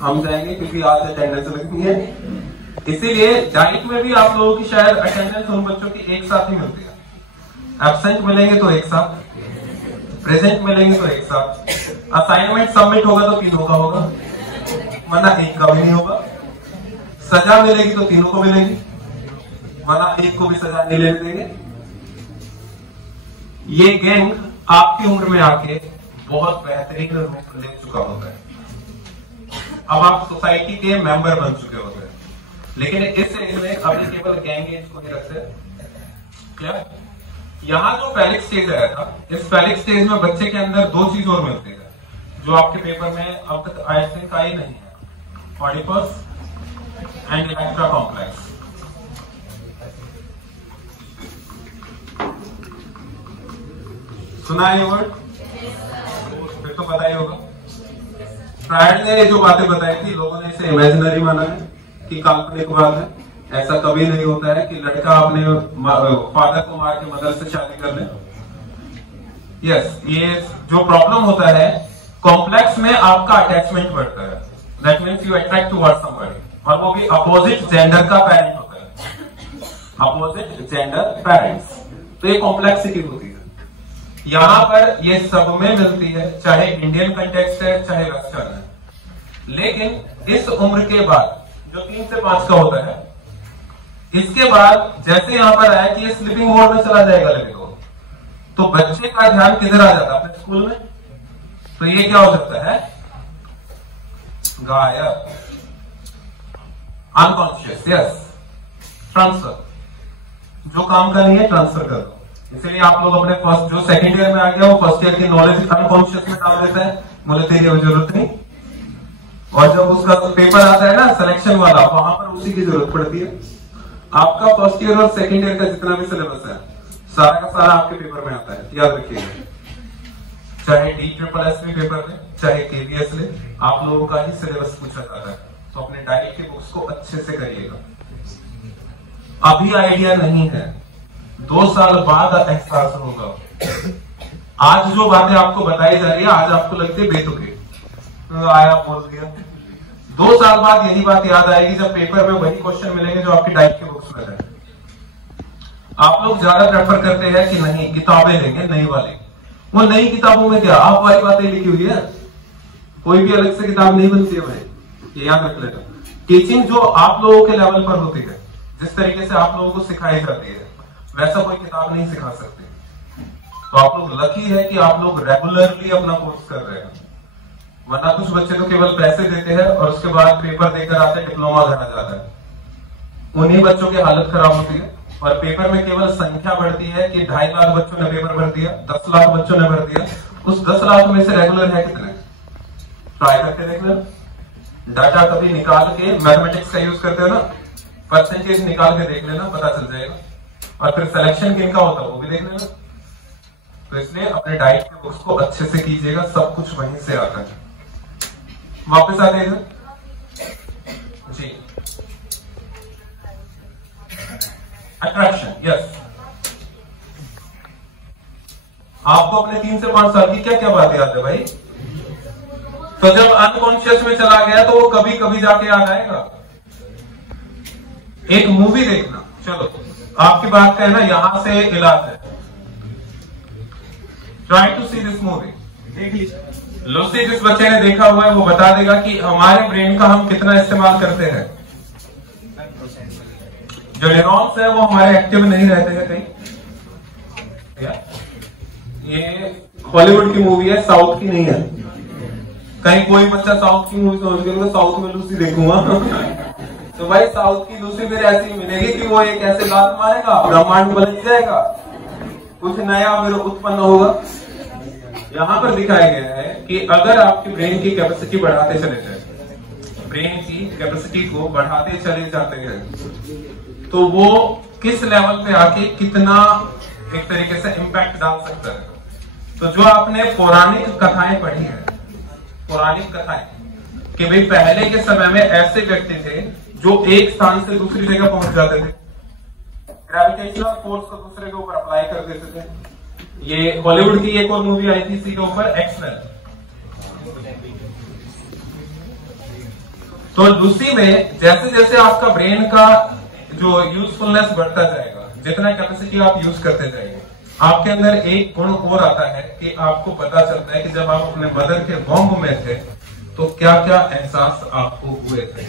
हम जाएंगे क्योंकि आज अटेंडेंस लगनी है। इसीलिए डाइट में भी आप लोगों की शायद अटेंडेंस उन बच्चों की एक साथ ही मिलती है। एब्सेंट मिलेंगे तो एक साथ, प्रेजेंट मिलेंगे तो एक साथ, असाइनमेंट सबमिट होगा तो तीनों का होगा, वरना एक का भी नहीं होगा। सजा मिलेगी तो तीनों को मिलेगी, वरना एक को भी सजा नहीं लेने देंगे। ये गैंग आपकी उम्र में आके बहुत बेहतरीन रूप ले चुका होता है। अब आप सोसाइटी के मेंबर बन चुके होते हैं, लेकिन इस एज में अभी केवल गैंग एज को ही रखते हैं। क्या यहाँ जो फैलिक स्टेज आया था, इस फैलिक स्टेज में बच्चे के अंदर 2 चीज और मिलती है, जो आपके पेपर में अब तक आई थिंक आई नहीं है, ऑडिपस एंड इलेक्ट्रा कॉम्प्लेक्स। सुना है ये वर्ड? फिर तो पता ही होगा। फ्रायड ने जो बातें बताई थी, लोगों ने इसे इमेजिनरी माना है कि काल्पनिक बात है। ऐसा कभी नहीं होता है कि लड़का अपने फादर को मार के मदर से शादी कर ले। यस, ये जो प्रॉब्लम होता है, कॉम्प्लेक्स में आपका अटैचमेंट बढ़ता है। That means you attract towards somebody, और वो भी अपोजिट जेंडर का पेरेंट होता है, अपोजिट जेंडर पेरेंट्स। तो ये कॉम्प्लेक्सिटी होती है। यहां पर ये सब में मिलती है, चाहे इंडियन कंटेक्स्ट है चाहे वेस्टर्न है। लेकिन इस उम्र के बाद जो 3 से 5 का होता है। इसके बाद जैसे यहां पर आया कि ये स्लीपिंग मोड में चला जाएगा लिविंग मोड, तो बच्चे का ध्यान किधर आ जाता है अपने स्कूल में, तो ये क्या हो सकता है, गायब, अनकॉन्शियस, यस, ट्रांसफर, जो काम का नहीं है ट्रांसफर कर दो। इसलिए आप लोग अपने फर्स्ट जो सेकंड ईयर में आ गया वो फर्स्ट ईयर की नॉलेज अनकॉन्शियस में डाल देता है, बोले तेरी अब जरूरत नहीं, और जब उसका पेपर आता है ना सिलेक्शन वाला, वहां पर उसी की जरूरत पड़ती है। आपका फर्स्ट ईयर और सेकंड ईयर का जितना भी सिलेबस है सारा का सारा आपके पेपर में आता है, याद रखिएगा। चाहे DSSS में पेपर ले, चाहे KVS ले, आप लोगों का ही सिलेबस पूछा जाता है। तो अपने डाइट के बुक्स को अच्छे से करिएगा। अभी आइडिया नहीं है, 2 साल बाद एहसास होगा। आज जो बातें आपको बताई जा रही है आज आपको लगती है बेतुके, आया बोल दिया। 2 साल बाद यही बात याद आएगी जब पेपर में वही क्वेश्चन मिलेंगे जो आपकी डाइट के बुक्स में है। आप लोग ज्यादा प्रेफर करते हैं कि नहीं किताबें लेंगे नई वाली, वो नई किताबों में क्या आप वाली बातें लिखी हुई है, कोई भी अलग से किताब नहीं बनती है भाई, ये याद रख लेना। टीचिंग जो आप लोगों के लेवल पर होती है, जिस तरीके से आप लोगों को सिखाई जाती है, वैसा कोई किताब नहीं सिखा सकती। तो आप लोग लकी है कि आप लोग रेगुलरली अपना कोर्स कर रहे हैं, वरना कुछ बच्चे तो केवल पैसे देते हैं और उसके बाद पेपर देकर आते हैं, डिप्लोमा घटा जाता है। उन्हीं बच्चों की हालत खराब होती है और पेपर में केवल संख्या बढ़ती है कि 2.5 लाख बच्चों ने पेपर भर दिया, 10 लाख बच्चों ने भर दिया। उस 10 लाख में से रेगुलर है कितने, ट्राई करके देख लेना। डाटा कभी निकाल के मैथमेटिक्स का यूज करते हो ना, परसेंटेज निकाल के देख लेना, पता चल जाएगा। और फिर सिलेक्शन किनका होता है वो भी देख लेना। तो इसलिए अपने डाइट के बुक्स को अच्छे से कीजिएगा, सब कुछ वहीं से आता है। वापस आते हैं जी, अट्रैक्शन, यस। आपको अपने 3 से 5 साल की क्या क्या बातें याद है भाई? तो जब अनकॉन्शियस में चला गया तो वो कभी कभी जाके याद आएगा। एक मूवी देखना, चलो आपकी बात का है ना, यहां से इलाज है। Try to see this movie, देख लीजिए। लूसी जिस बच्चे ने देखा हुआ है वो बता देगा कि हमारे ब्रेन का हम कितना इस्तेमाल करते हैं। जो न्यूरॉन्स है वो हमारे एक्टिव नहीं रहते हैं कहीं। ये हॉलीवुड की मूवी है, साउथ की नहीं है। कहीं कोई बच्चा साउथ की मूवी समझ गया साउथ में लूसी देखूंगा तो भाई साउथ की लूसी फिर ऐसी मिलेगी कि वो एक ऐसे लात मारेगा, ब्रह्मांड बदल जाएगा, कुछ नया फिर उत्पन्न होगा। यहां पर दिखाया गया है कि अगर आपकी ब्रेन की कैपेसिटी बढ़ाते चले जाए, ब्रेन की कैपेसिटी को बढ़ाते चले जाते हैं, तो वो किस लेवल पे आके कितना एक तरीके से इम्पैक्ट डाल सकता है। तो जो आपने पौराणिक कथाएं पढ़ी है, पौराणिक कथाएं कि भाई पहले के समय में ऐसे व्यक्ति थे जो एक स्थान से दूसरी जगह पहुंच जाते थे, ग्रेविटेशनल फोर्स को दूसरे के ऊपर अप्लाई कर देते थे। ये हॉलीवुड की एक और मूवी आई थी इसी के ऊपर, एक्समेन। तो लूसी में जैसे जैसे आपका ब्रेन का जो यूजफुलनेस बढ़ता जाएगा, जितना कैपेसिटी आप यूज करते जाएंगे, आपके अंदर एक गुण और आता है कि आपको पता चलता है कि जब आप अपने मदर के वॉम्ब में थे तो क्या क्या एहसास आपको हुए थे।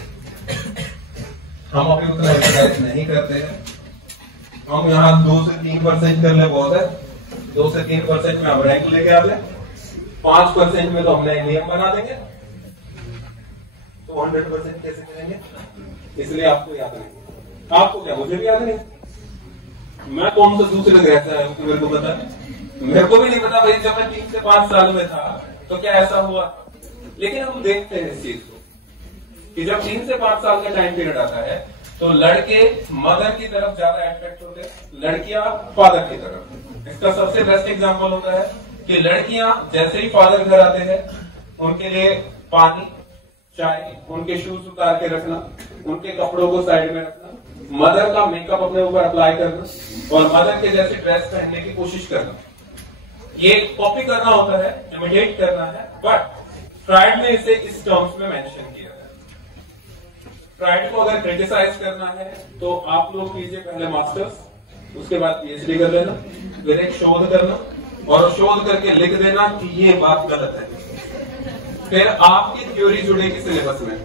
हम अभी उतना एहसास नहीं करते हैं। हम यहाँ 2 से 3% कर ले बहुत है, 2 से 3% में हम रैंक लेके आ गए, 5% में तो हमने नियम बना देंगे, तो 100% कैसे करेंगे? इसलिए आपको याद नहीं। आपको क्या, मुझे भी याद नहीं। मैं कौन सा दूसरे ग्रह से आया हूं मेरे को पता नहीं, मेरे को भी नहीं पता भाई। जब मैं 3 से 5 साल में था तो क्या ऐसा हुआ, लेकिन हम देखते हैं इस चीज को कि जब 3 से 5 साल का टाइम पीरियड आता है तो लड़के मदर की तरफ ज्यादा अट्रैक्ट होते हैं, लड़कियां फादर की तरफ। इसका सबसे बेस्ट एग्जांपल होता है कि लड़कियां जैसे ही फादर घर आते हैं उनके लिए पानी, चाय, उनके शूज उतार के रखना, उनके कपड़ों को साइड में रखना, मदर का मेकअप अपने ऊपर अप्लाई करना और मदर के जैसे ड्रेस पहनने की कोशिश करना। ये कॉपी करना होता है, इमिटेट करना है, बट फ्राइड ने इसे इस टर्म्स में मेंशन किया है। फ्राइड को अगर क्रिटिसाइज करना है तो आप लोग कीजिए पहले मास्टर्स, उसके बाद PhD कर लेना, फिर एक शोध करना और शोध करके लिख देना कि ये बात गलत है। फिर आपकी थ्योरी जुड़ेगी सिलेबस में,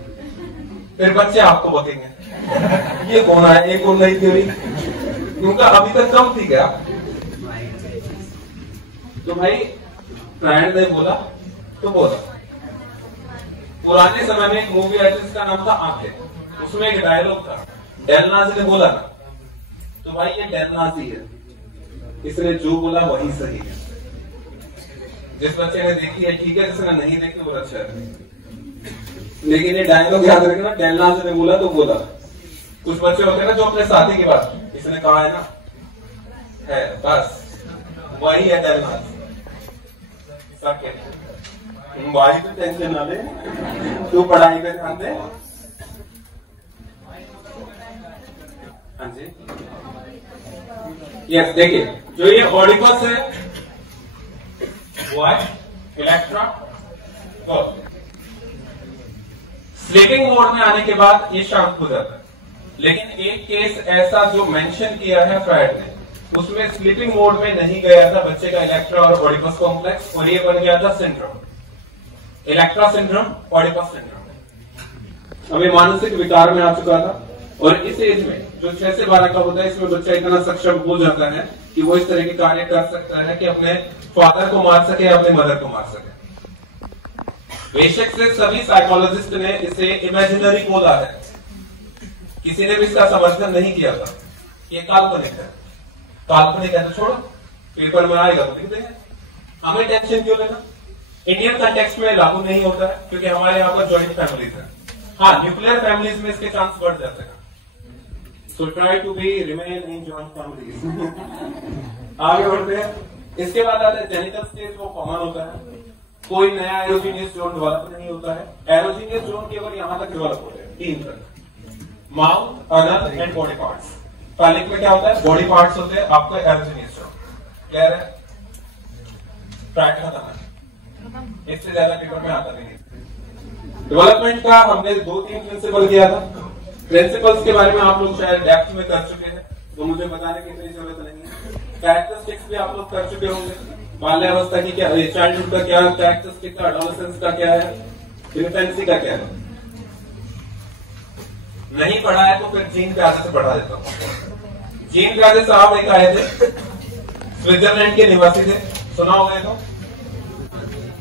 फिर बच्चे आपको बकेंगे ये कौन है, ये कौन नई थ्योरी, उनका अभी तक कम थी क्या? तो भाई फ्रेंड ने बोला तो बोला। पुराने समय में एक मूवी आई थी जिसका नाम था आंखें, उसमें एक डायलॉग था, डेलनाज़ी ने बोला ना, तो भाई ये डेलनाज़ी है, इसने जो बोला वही सही है। जिस बच्चे ने देखी है ठीक है, जिसने नहीं देखी वो अच्छा है, लेकिन ये डायलॉग याद रखना, डेलनाज़ी ने बोला तो बोला। कुछ बच्चे होते हैं ना जो अपने साथी की बात, इसने कहा है ना, है बस वही है डेलनाज़ी। सब कहते तुम भाई पे टेंशन ना ले, तू पढ़ाई पे ध्यान दे। हाँ जी, यस, देखिए जो ये ऑडिपस है वो है इलेक्ट्रा। स्लीपिंग मोड में आने के बाद ये शांत हो जाता है, लेकिन एक केस ऐसा जो मेंशन किया है फ्रायड ने, उसमें स्लीपिंग मोड में नहीं गया था बच्चे का इलेक्ट्रा और ऑडिपस कॉम्प्लेक्स, और ये बन गया था syndrome, Electra syndrome, Oedipus syndrome. अभी मानसिक विकार में आ चुका था, और इस एज में जो 6 से 12 का होता है, इसमें बच्चा इतना सक्षम हो जाता है कि वो इस तरह के कार्य कर सकता है कि अपने फादर को मार सके या अपने मदर को मार सके। बेशक से सभी साइकोलॉजिस्ट ने इसे इमेजिनरी बोला है, किसी ने भी इसका समर्थन नहीं किया था, ये काल्पनिक है। काल्पनिक है तो छोड़ो, पेपर में आएगा तो लिख देंगे, हमें टेंशन क्यों लेना। इंडियन कंटेक्स्ट में लागू नहीं होता है क्योंकि हमारे यहाँ पर जॉइंट फैमिलीज है। हाँ, न्यूक्लियर फैमिलीज में इसके चांस बढ़ जाते हैं, so try to be remain in joint families. आगे बढ़ते हैं, इसके बाद आता है जेनिटल स्टेज, वो कॉमन होता है, कोई नया एरोजीनियस जोन डेवलप नहीं होता है। एरोजीनियस जोन केवल यहां तक डेवलप होते हैं, 3 तक, mouth, Anal and body parts. Phallic में क्या होता है, बॉडी पार्ट्स होते हैं, आपको एरोजीनियस जोन क्लियर है, ट्राई खत्म है, इससे ज्यादा पेपर में आता नहीं। डेवलपमेंट का हमने 2-3 प्रिंसिपल किया था, प्रिंसिपल्स के बारे में आप लोग शायद डेप्थ में कर चुके हैं, तो मुझे बताने की इतनी जरूरत नहीं है। कैरेक्टरिस्टिक्स भी आप लोग कर चुके होंगे, बाल्यावस्था की क्या, चाइल्डहुड का क्या कैरेक्टरिस्टिक का, एडोलेसेंस का क्या है, इन्फेंसी का क्या है। नहीं पढ़ा है तो फिर जीन प्याजे से पढ़ा देता हूँ। जीन प्याजे साहब एक आए थे, स्विट्जरलैंड के निवासी थे, सुना होगा तो।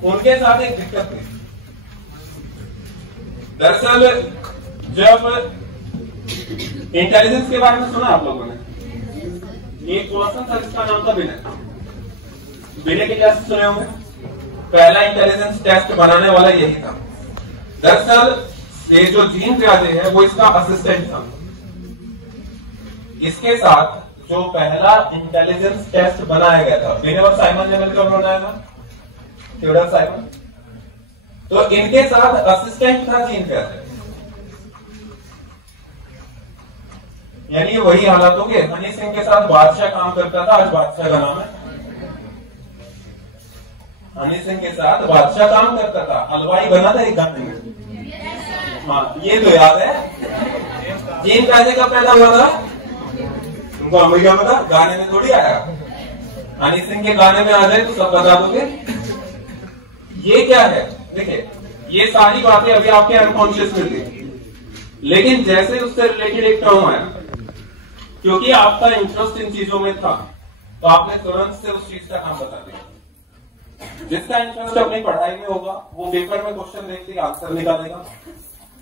उनके साथ एक दिक्कत थी, दरअसल जब इंटेलिजेंस के बारे में सुना आप लोगों ने, एक पर्सन था जिसका नाम था विनय। विनय के टेस्ट सुने होंगे, पहला इंटेलिजेंस टेस्ट बनाने वाला यही था। दरअसल ये जो जीन प्याजे है वो इसका असिस्टेंट था। इसके साथ जो पहला इंटेलिजेंस टेस्ट बनाया गया था, विनय और साइमन ने मिलकर बनाया था, थियोडोर साइमन, तो इनके साथ असिस्टेंट था जीन प्याजे। यानी वही हालात हो गए, हनी सिंह के साथ बादशाह काम करता था, आज बादशाह का नाम है, हनी सिंह के साथ बादशाह काम करता था, हलवाई बना था एक गाने में। हाँ, ये तो याद है। जीन प्याजे का पैदा हुआ था, तुमको अमेरिका में था, गाने में थोड़ी आया। हनी सिंह के गाने में आ जाए तो सब बता दोगे। ये क्या है, देखिए ये सारी बातें अभी आपके अनकॉन्शियस में थी, लेकिन जैसे उससे रिलेटेड एक टर्म आया, क्योंकि आपका इंटरेस्ट इन चीजों में था, तो आपने तुरंत से उस चीज का नाम बता दिया। जिसका इंटरेस्ट अपनी पढ़ाई में होगा वो पेपर में क्वेश्चन देखते आंसर निकालेगा,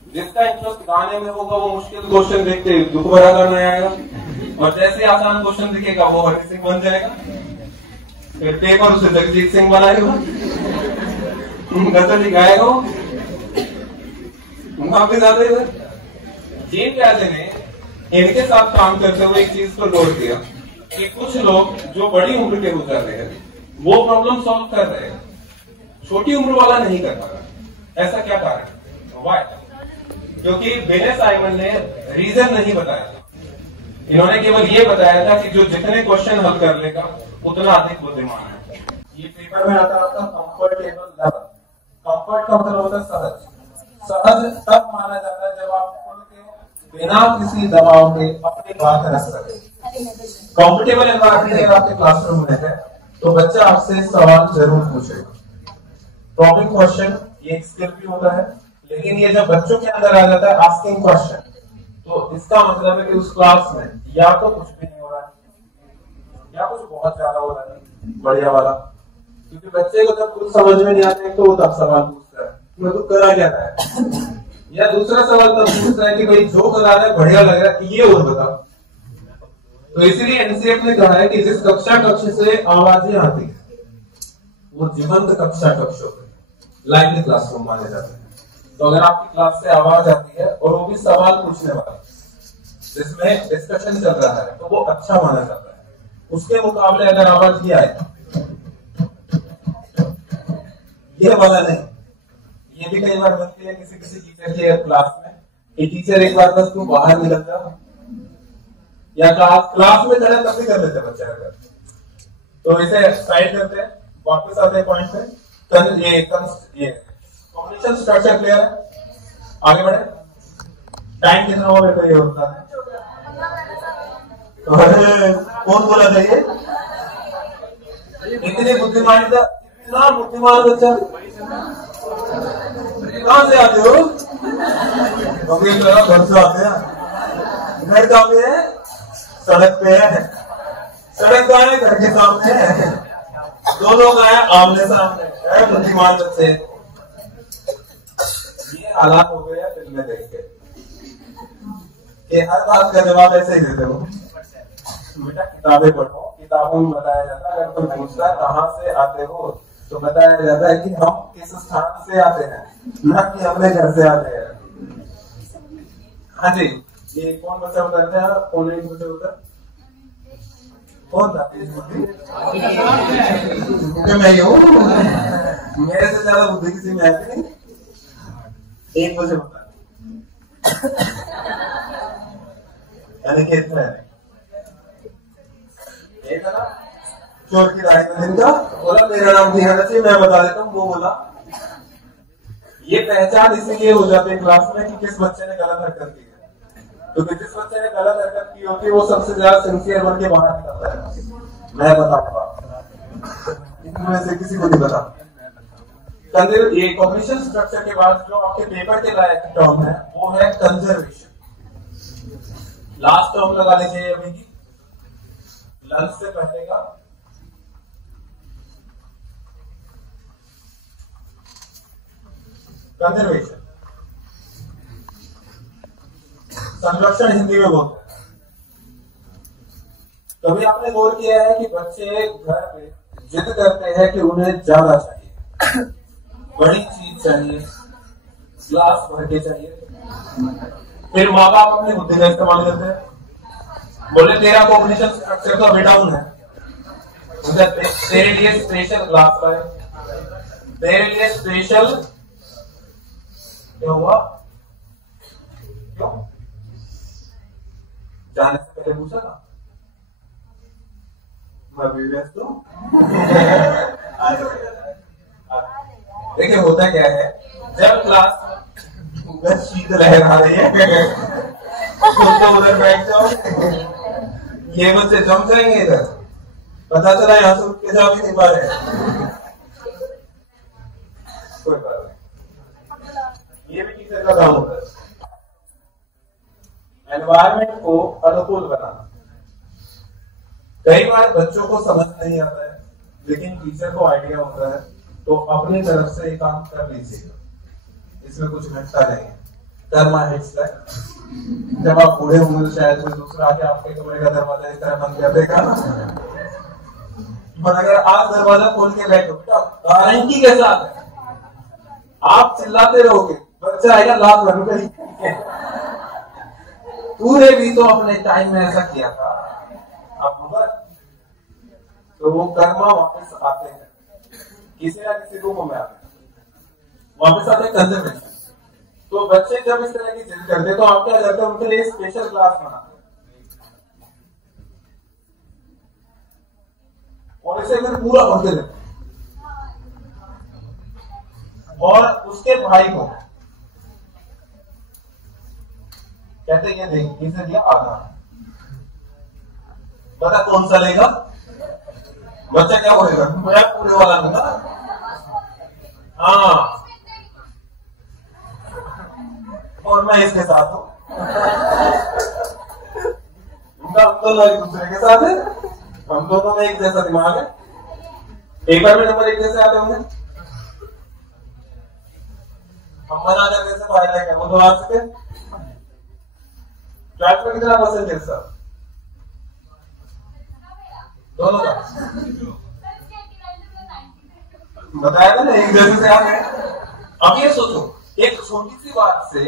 जिसका इंटरेस्ट गाने में होगा वो मुश्किल क्वेश्चन देखते दुख भरा गाना आएगा, और जैसे आसान क्वेश्चन दिखेगा वो हनी सिंह बन जाएगा, फिर पेपर उसे जगजीत सिंह बनाएगा, गजल गाएगा वापिस आते इधर। जीन प्याजे ने इनके साथ काम करते हुए एक चीज पर गौर किया कि कुछ लोग जो बड़ी उम्र के हो जाते हैं वो प्रॉब्लम सॉल्व कर रहे हैं, छोटी उम्र वाला नहीं कर पा रहा। ऐसा क्या कारण, वाई? क्योंकि विनय साइमन ने रीजन नहीं बताया, इन्होंने केवल ये बताया था कि जो जितने क्वेश्चन हल कर लेगा उतना अधिक बुद्धिमान है। ये पेपर में आता था कंफर्टेबल लेवल। कंफर्ट का मतलब होता है सहज। सहज तब माना जाता है जब आप खुल के बिना किसी दबाव के अपनी बात रख सके। कंफर्टेबल एनवायरनमेंट अगर आपके क्लासरूम में है तो बच्चा आपसे सवाल जरूर पूछेगा। प्रॉब्लम क्वेश्चन ये एक स्किल भी होता है, लेकिन ये जब बच्चों के अंदर आ जाता है आस्किंग क्वेश्चन, तो इसका मतलब है कि उस क्लास में या तो कुछ भी नहीं हो रहा है या कुछ बहुत ज्यादा हो रहा है बढ़िया वाला। क्योंकि बच्चे को जब कुछ समझ में नहीं आता है तो वो तब सवाल पूछता है मैं तो करा क्या रहा है, या दूसरा सवाल तब पूछता है कि भाई जो करा रहा है बढ़िया लग रहा है ये और बताओ। तो इसीलिए एनसीएफ ने कहा है कि जिस कक्षा कक्ष से आवाजें आती है वो जीवंत कक्षा कक्ष होते हैं, लाइव क्लासरूम माने जाते हैं। तो अगर आपकी क्लास से आवाज आती है और वो भी सवाल पूछने वाला जिसमें डिस्कशन चल रहा है तो वो अच्छा माना जाता है। उसके मुकाबले अगर आवाज ये आए ये वाला नहीं, ये भी कई बार बनती है किसी किसी टीचर के क्लास में कि टीचर एक बार बस तू बाहर निकल जा, या क्लास में करे तब भी कर लेते बच्चे अगर। तो इसे साइड करते हैं, वापस आते हैं पॉइंट पे। ये कॉम्बिनेशन स्ट्रक्चर क्लियर है, आगे बढ़े। टाइम कितना हो गया ये होता है, कौन बोला था ये इतनी बुद्धिमानी था, इतना बुद्धिमान बच्चा कहां से आते हो? घर से आते हैं। घर कहां पे है? सड़क पे है। सड़क कहां है? घर के सामने है। दोनों का है आमने सामने है। बुद्धिमान बच्चे ये हालात हो गए फिल्म में देख के कि हर बात का जवाब ऐसे ही देते हो। बेटा किताबें पढ़ो, किताबों में बताया जाता है अगर कोई पूछता है कहां से आते हो तो बताया जाता है कि हम किस स्थान से आते हैं, न कि अपने घर से आते हैं। हाँ जी, ये कौन बच्चा बताते हैं? कौन एक बच्चा होता कौन था? मैं ही हूँ, मेरे से ज्यादा बुद्धि किसी में आती नहीं। एक बजे होता यानी कि इतना है। एक है ना चोर की दाढ़ी में दिन का बोला मेरा नाम ध्यान चाहिए, मैं बता देता हूँ। वो बोला ये पहचान इसीलिए हो जाती है क्लास में कि किस बच्चे ने गलत हरकत की है। तो जिस बच्चे ने गलत हरकत की होती है वो सबसे ज्यादा सिंसियर बन के बाहर निकलता है। मैं बताऊंगा, इनमें से किसी को नहीं बता। ये कॉग्निशन स्ट्रक्चर के बाद जो आपके पेपर के लायक टर्म है वो है कंजर्वेशन। लास्ट टर्म लगा लीजिए अभी की, लंच से पहले का कंजर्वेशन, संरक्षण हिंदी में बोलते हैं। कभी आपने गौर किया है कि बच्चे घर पे जिद करते हैं कि उन्हें ज्यादा चाहिए, बड़ी चीज चाहिए, ग्लास भर के चाहिए, फिर माँ बाप अपनी बुद्धि का इस्तेमाल करते हैं, बोले तेरा कॉग्निशन स्ट्रक्चर तो अभी डाउन है, तेरे लिए स्पेशल ग्लास लाए, तेरे लिए स्पेशल। क्या हुआ? क्यों? जाने से पहले पूछा था मैं भी व्यस्त हूं। देखिए होता क्या है, जब क्लास शीत लहरा रही है तो उधर बैठ जाओ, ये बच्चे जम जाएंगे इधर, पता चला यहां से उठ के जा भी नहीं पा रहे। कोई बात नहीं, ये भी टीचर का काम होता है, एनवायरमेंट को अनुकूल बनाना। कई बार बच्चों को समझ नहीं आता है लेकिन टीचर को आइडिया होता है, तो अपनी तरफ से एक काम कर लीजिएगा, इसमें कुछ घटता नहीं है। कर्मा हिट्स लाइक, जब आप बूढ़े होंगे तो शायद कोई दूसरा आके आपके कमरे का दरवाजा इस तरह बंद कर देगा, और अगर आप दरवाजा खोल के बैठो बेटा गारंटी के साथ आप चिल्लाते रहोगे, बच्चा आएगा लात भर गई। पूरे भी तो अपने टाइम में ऐसा किया था, आप होगा तो वो कर्मा वापस आते हैं, किसी ना किसी रूप में आते हैं, वापस आते हैं कंजर्वेशन। तो बच्चे जब इस तरह की जिद करते तो आप क्या करते हैं, उनके लिए स्पेशल क्लास बनाते हैं और इसे फिर पूरा होते देते हैं, और उसके भाई को कहते ये देख इसे दिया आधा, पता कौन सा लेगा? बच्चा क्या बोलेगा? मैं पूरे वाला दूंगा। हाँ और मैं इसके साथ हूं। उनका दोनों एक दूसरे के साथ है, हम दोनों में एक जैसा दिमाग है, पेपर में नंबर एक जैसे आते होंगे। हम मना करने से फायदा क्या, वो तो आ सके। ट्वेल्थ में कितना परसेंटेज सर दोनों का बताया था ना, एक जैसे से आ गए। अब ये सोचो, एक छोटी सी बात से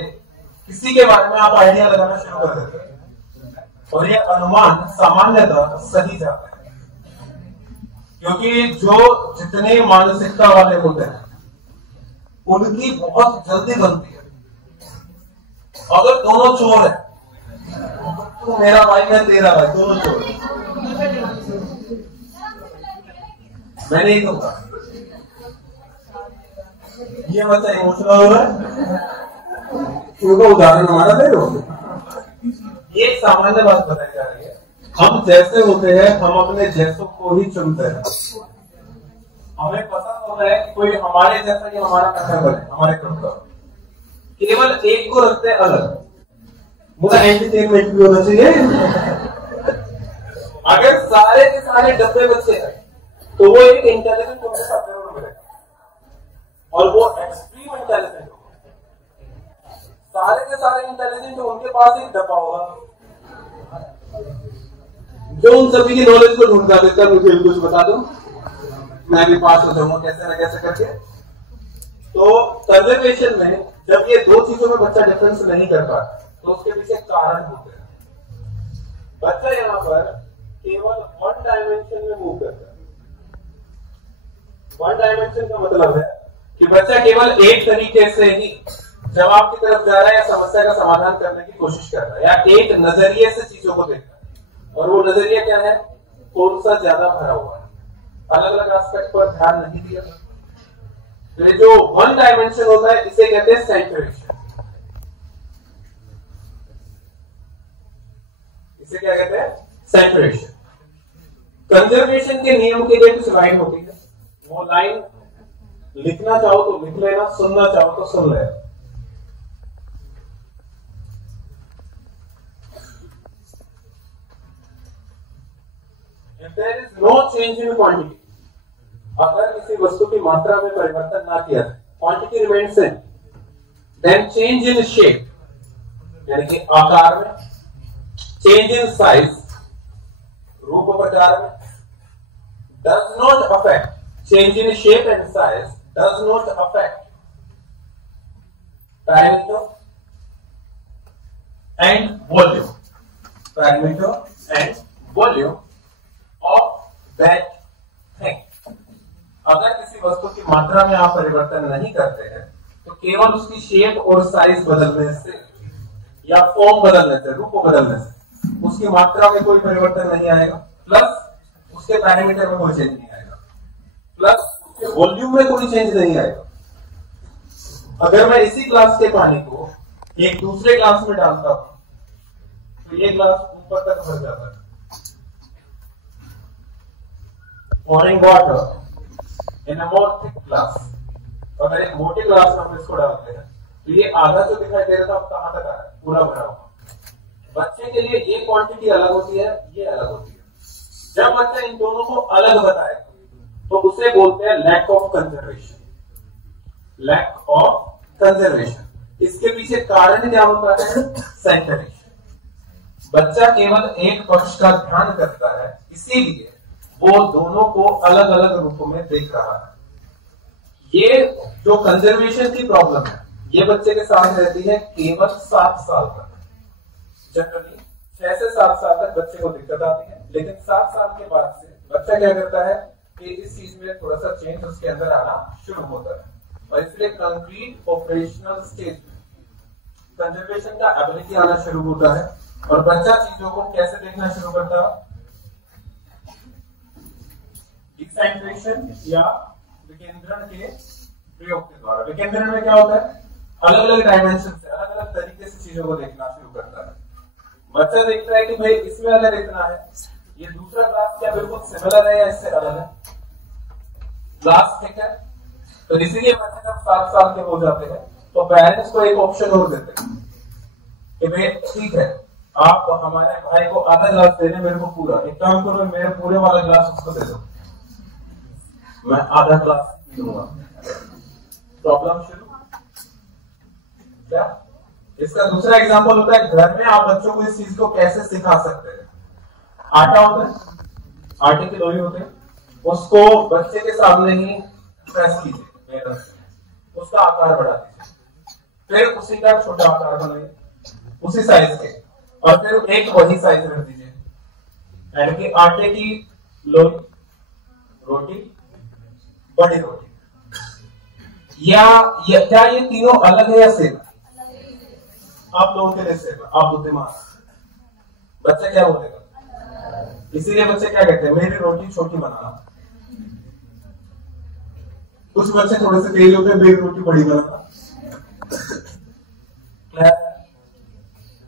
किसी के बारे में आप आइडिया लगाना शुरू कर देते हैं और ये अनुमान सामान्यतः सही जाता है, क्योंकि जो जितने मानसिकता वाले होते हैं उनकी बहुत जल्दी बनती है। अगर दोनों चोर है, तो मेरा भाई मैं तेरा भाई, दोनों चोर है, मैं नहीं दूंगा। ये बच्चा इमोशनल हो रहा है, क्योंकि उदाहरण हमारा दे रहे हो। ये एक सामान्य बात बताई जा रही है, हम जैसे होते हैं हम अपने जैसों को ही चुनते हैं। हमें पता होता है कि कोई हमारे जैसा ही हमारा कंफर्टेबल है, हमारे ग्रुप का, केवल एक को रखते हैं अलग। मुझे एंटरटेनमेंट भी होना चाहिए। अगर सारे के सारे डब्बे बच्चे हैं तो वो एक इंटेलिजेंट उनके साथ जरूर मिलेगा और वो एक्सट्रीम इंटेलिजेंट होगा। सारे के सारे इंटेलिजेंट उनके पास एक डब्बा होगा जो उन सभी की नॉलेज को ढूंढता देता है, मुझे कुछ बता दो मैं भी पास हो जाऊंगा कैसे ना कैसे करके। तो कंजर्वेशन में जब ये दो चीजों में बच्चा डिफरेंस नहीं कर पाता तो उसके पीछे कारण होते हैं। बच्चा यहाँ पर केवल वन डायमेंशन में मूव करता है। वन डायमेंशन का मतलब है कि बच्चा केवल एक तरीके से ही जवाब की तरफ जा रहा है या समस्या का समाधान करने की कोशिश कर रहा है, या एक नजरिए से चीजों को देख रहा है। और वो नजरिया क्या है, कौन सा ज्यादा भरा हुआ है, अलग अलग एस्पेक्ट पर ध्यान नहीं दिया। तो ये जो वन डायमेंशन होता है इसे कहते हैं सेंट्रेशन। इसे क्या कहते हैं, सेंट्रेशन। कंजर्वेशन के नियम के लिए कुछ लाइन होती है, वो लाइन लिखना चाहो तो लिख लेना, सुनना चाहो तो सुन लेना। If there is no change in quantity, अगर किसी वस्तु की मात्रा में परिवर्तन ना किया जाए, quantity remains same, then change in shape यानी कि आकार में, चेंज इन साइज रूप प्रकार में, does not affect, change in shape and size does not affect parameter and volume, parameter and volume of that thing. अगर किसी वस्तु की मात्रा में आप परिवर्तन नहीं करते हैं तो केवल उसकी शेप और साइज बदलने से या फॉर्म बदलने से, रूप बदलने से उसकी मात्रा में कोई परिवर्तन नहीं आएगा, प्लस उसके पैरामीटर में कोई चेंज नहीं आएगा, प्लस उसके वॉल्यूम में कोई चेंज नहीं आएगा। अगर मैं इसी ग्लास के पानी को एक दूसरे ग्लास में डालता हूं तो ये ग्लास ऊपर तक भर जाता है। pouring water in a more thick glass, अगर एक मोटे ग्लास में हम इसको डालते हैं तो ये आधा जो दिखाई दे रहा था अब कहां तक आ रहा है, पूरा भरा हुआ। बच्चे के लिए ये क्वांटिटी अलग होती है, ये अलग होती है। जब बच्चा इन दोनों को अलग बताए तो उसे बोलते हैं lack of conservation. Lack of conservation. इसके पीछे कारण क्या होता है, सेंटरेशन। बच्चा केवल एक पक्ष का ध्यान करता है, इसीलिए वो दोनों को अलग अलग रूपों में देख रहा है। ये जो कंजर्वेशन की प्रॉब्लम है ये बच्चे के साथ रहती है केवल 7 साल तक। जनरली 6 से 7 साल तक बच्चे को दिक्कत आती है, लेकिन 7 साल के बाद से बच्चा क्या करता है कि इस चीज में थोड़ा सा चेंज उसके अंदर आना शुरू होता है। और इसलिए कंक्रीट ऑपरेशनल स्टेज कंजर्वेशन का एबिलिटी आना शुरू होता है और बच्चा चीजों को कैसे देखना शुरू करता है, डिसेंट्रेशन या विकेंद्रण के प्रयोग के द्वारा। विकेंद्रण में क्या होता है, अलग अलग डायमेंशन से, अलग अलग तरीके से चीजों को देखना शुरू करता है। बच्चा देखता है कि भाई इसमें अगर इतना है, ये दूसरा ग्लास क्या बिल्कुल सिमिलर है या इससे अलग है, ग्लास ठीक है। तो इसीलिए बच्चे जब 7 साल के हो जाते हैं तो पेरेंट्स को एक ऑप्शन और देते हैं कि भाई ठीक है, आप हमारे भाई को आधा ग्लास दे रहे, मेरे को पूरा। एक काम करो, मेरे पूरे वाला ग्लास उसको दे दो, मैं आधा ग्लास दूंगा। प्रॉब्लम शुरू। क्या इसका दूसरा एग्जांपल होता है, घर में आप बच्चों को इस चीज को कैसे सिखा सकते हैं। आटा होता है, आटे के लोई होते हैं, उसको बच्चे के सामने ही प्रेस कीजिए, उसका आकार बढ़ा दीजिए, फिर उसी का छोटा आकार बनाइए उसी साइज के, और फिर एक वही साइज रख दीजिए, यानी कि आटे की लोई, रोटी, बड़ी रोटी। या क्या ये तीनों अलग है या सेम? आप लोगों के लिए सेम। आप बुद्धिमान, बच्चा क्या बोलेगा? इसीलिए बच्चे क्या कहते हैं, मेरी रोटी छोटी बनाना। कुछ बच्चे थोड़े से तेज होते हैं, मेरी रोटी बड़ी बनाना।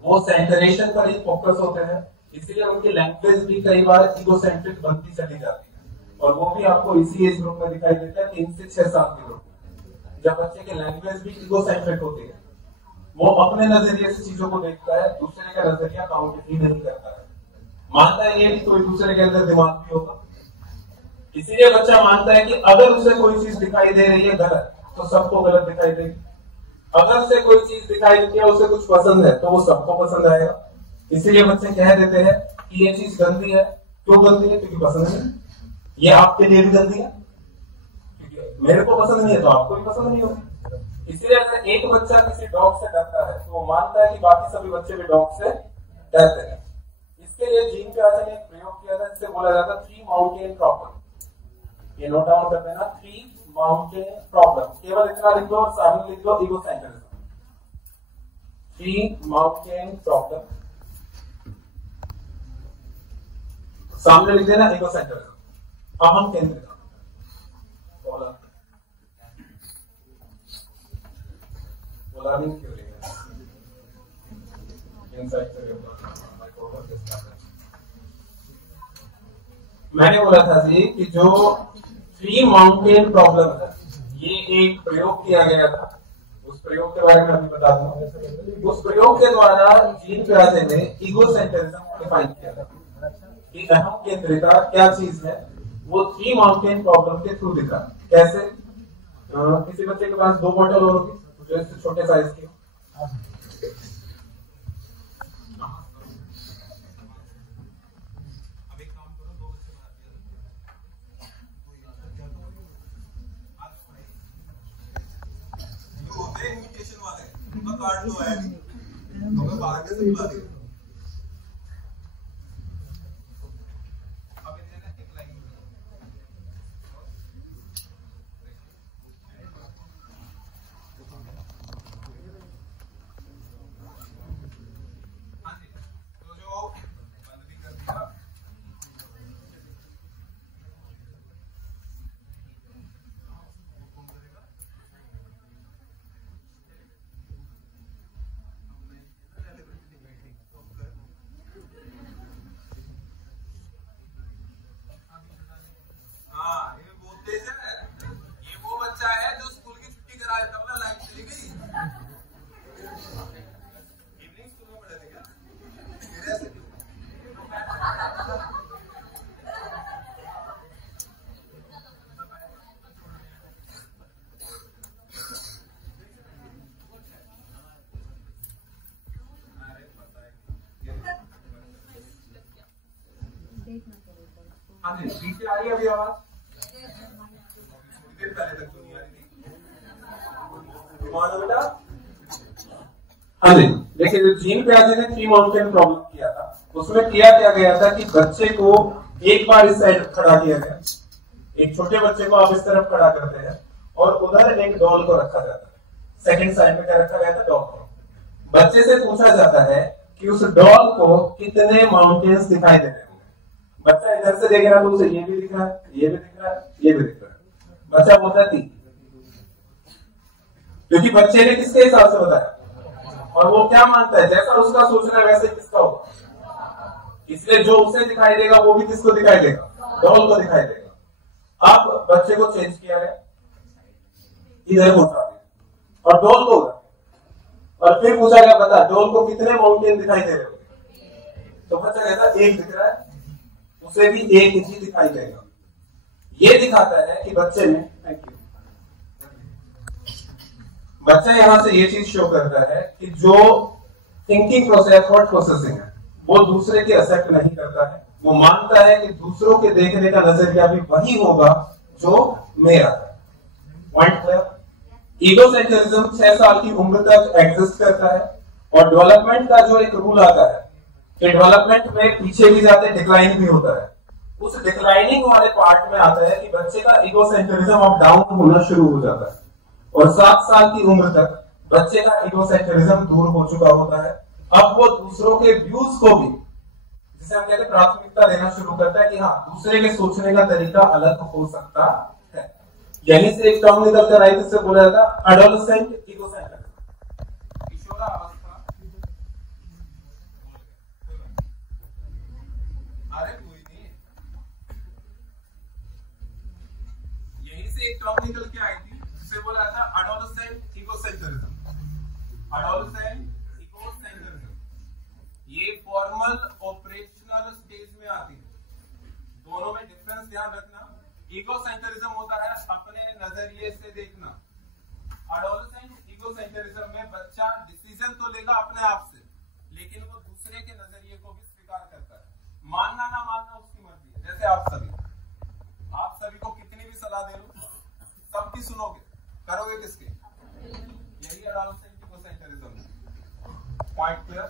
वो सेंटरेशन पर ही फोकस होते हैं, इसीलिए उनकी लैंग्वेज भी कई बार इगोसेंट्रिक बनती चली जाती है। और वो भी आपको इसी एज ग्रुप में दिखाई देता है, 3 से 6 साल के ग्रुप में, जब बच्चे की लैंग्वेज भी इगोसेंट्रिक होती है। वो अपने नजरिए से चीजों को देखता है, दूसरे का नजरिया काउंट ही नहीं करता है, मानता है ये कि कोई दूसरे के अंदर दिमाग भी होगा। इसीलिए बच्चा मानता है कि अगर उसे कोई चीज दिखाई दे रही है गलत, तो सबको गलत दिखाई देगी। अगर उसे कोई चीज दिखाई देती है, उसे कुछ पसंद है, तो वो सबको पसंद आएगा। इसीलिए बच्चे कह देते हैं कि ये चीज गंदी है। क्यों गंदी है? क्योंकि पसंद नहीं। ये आपके लिए भी गंदी है, क्योंकि मेरे को पसंद नहीं है तो आपको भी पसंद नहीं होगी। इसीलिए अगर एक बच्चा किसी डॉग से डरता है, तो वो मानता है कि बाकी सभी बच्चे भी डॉग से डरते हैं। इसके लिए जीन पियाजे ने एक प्रयोग किया था, जिसे बोला जाता है 3 माउंटेन प्रॉब्लम। ये नोट डाउन कर देना, 3 माउंटेन प्रॉब्लम। केवल इतना लिख दो और सामने लिख दो इगोसेंट्रिज्म। 3 माउंटेन प्रॉब्लम, सामने लिख देना इगोसेंट्रिज्म, अहम केंद्रित। Learning theory inside theory मैंने बोला था जी कि जो 3 माउंटेन प्रॉब्लम है, ये एक प्रयोग किया गया था। उस प्रयोग के बारे में अभी बता दूं। उस प्रयोग के द्वारा जीन पियाजे ने इगोसेंट्रिज्म डिफाइन किया था कि अहम केंद्रिता क्या चीज है। वो 3 माउंटेन प्रॉब्लम के थ्रू दिखा। कैसे? किसी बच्चे के पास 2 बॉटल और होगी जो इससे छोटे साइज के, इन्विटेशन वाले कार्ड लो है तो मैं बाहर कैसे बुला देगा। हाँ जी, पीछे आ रही है अभी आवाज? थोड़ी देर पहले तक तो नहीं आ रही थी। मानो बेटा, हाँ जी, देखिए जीन पियाजे ने 3 माउंटेन प्रॉब्लम किया था। उसमें किया गया था कि बच्चे को एक बार इस साइड खड़ा किया गया, एक छोटे बच्चे को आप इस तरफ खड़ा करते हैं और उधर एक डॉल को रखा जाता है। सेकंड साइड में क्या रखा गया था? डॉल को। बच्चे से पूछा जाता है कि उस डॉल को कितने माउंटेन्स दिखाई दे रहे हैं। बच्चा इधर से देख रहा है तो उसे ये भी दिख रहा है, ये भी दिख रहा है, ये भी दिख रहा है। बच्चा बोलता है 3, क्योंकि बच्चे ने किसके हिसाब से बताया और वो क्या मानता है, जैसा उसका सोचना है वैसे किसका होगा। इसलिए जो उसे दिखाई देगा वो भी किसको दिखाई देगा? डॉल को दिखाई देगा। अब बच्चे को चेंज किया गया, इधर पहुंचा दिया और डॉल को और फिर पूछा गया बता डॉल को कितने माउंटेन दिखाई दे रहे हो, तो बच्चा कहता एक दिख रहा है, उसे भी एक ही दिखाई देगा। ये दिखाता है कि बच्चे ने, थैंक यू, बच्चा यहां से ये चीज शो करता है कि जो थिंकिंग प्रोसेस, थॉट प्रोसेसिंग है, वो दूसरे के असेप्ट नहीं करता है। वो मानता है कि दूसरों के देखने का नजरिया भी वही होगा जो मेरा है। Point clear? ईगोसेंट्रिज्म 6 साल की उम्र तक एग्जिस्ट करता है और डेवलपमेंट का जो एक रूल आता है कि डेवलपमेंट में पीछे भी जाते हैं, डिक्लाइन भी होता है। उस डिक्लाइनिंग वाले पार्ट में आता है कि बच्चे का ईगोसेंट्रिज्म अब डाउन होना शुरू हो जाता है और 7 साल की उम्र तक बच्चे का ईगोसेंट्रिज्म दूर हो चुका होता है। अब वो दूसरों के व्यूज को भी, जिसे हम कहते हैं, प्राथमिकता देना शुरू करता है कि हाँ दूसरे के सोचने का तरीका अलग हो सकता है। यहीं से एक टर्म निकल कर आई जिससे बोला जाता है एडोलेसेंट ईगोसेंट्रिज्म, किशोरावस्था। अरे कोई नहीं, यहीं से एक टर्म निकल के आई थी जिसे बोला था एडोलेसेंट ईगोसेंट्रिज्म। एडोलेसेंट ईगोसेंट्रिज्म ये फॉर्मल ऑपरेशनल स्टेज में आती है। दोनों में डिफरेंस ध्यान रखना। ईगोसेंट्रिज्म होता है अपने नजरिए से देखना। एडोलेसेंट ईगोसेंट्रिज्म में बच्चा डिसीजन तो लेगा अपने आप से, लेकिन वो दूसरे के नजरिए को भी स्वीकार करता है। मानना ना मानना उसकी मर्जी है। जैसे आप सभी को कितनी भी सलाह दे लो, सबकी सुनोगे, करोगे किसके? यही एडोलेसेंट ईगोसेंट्रिज्म है। Point clear?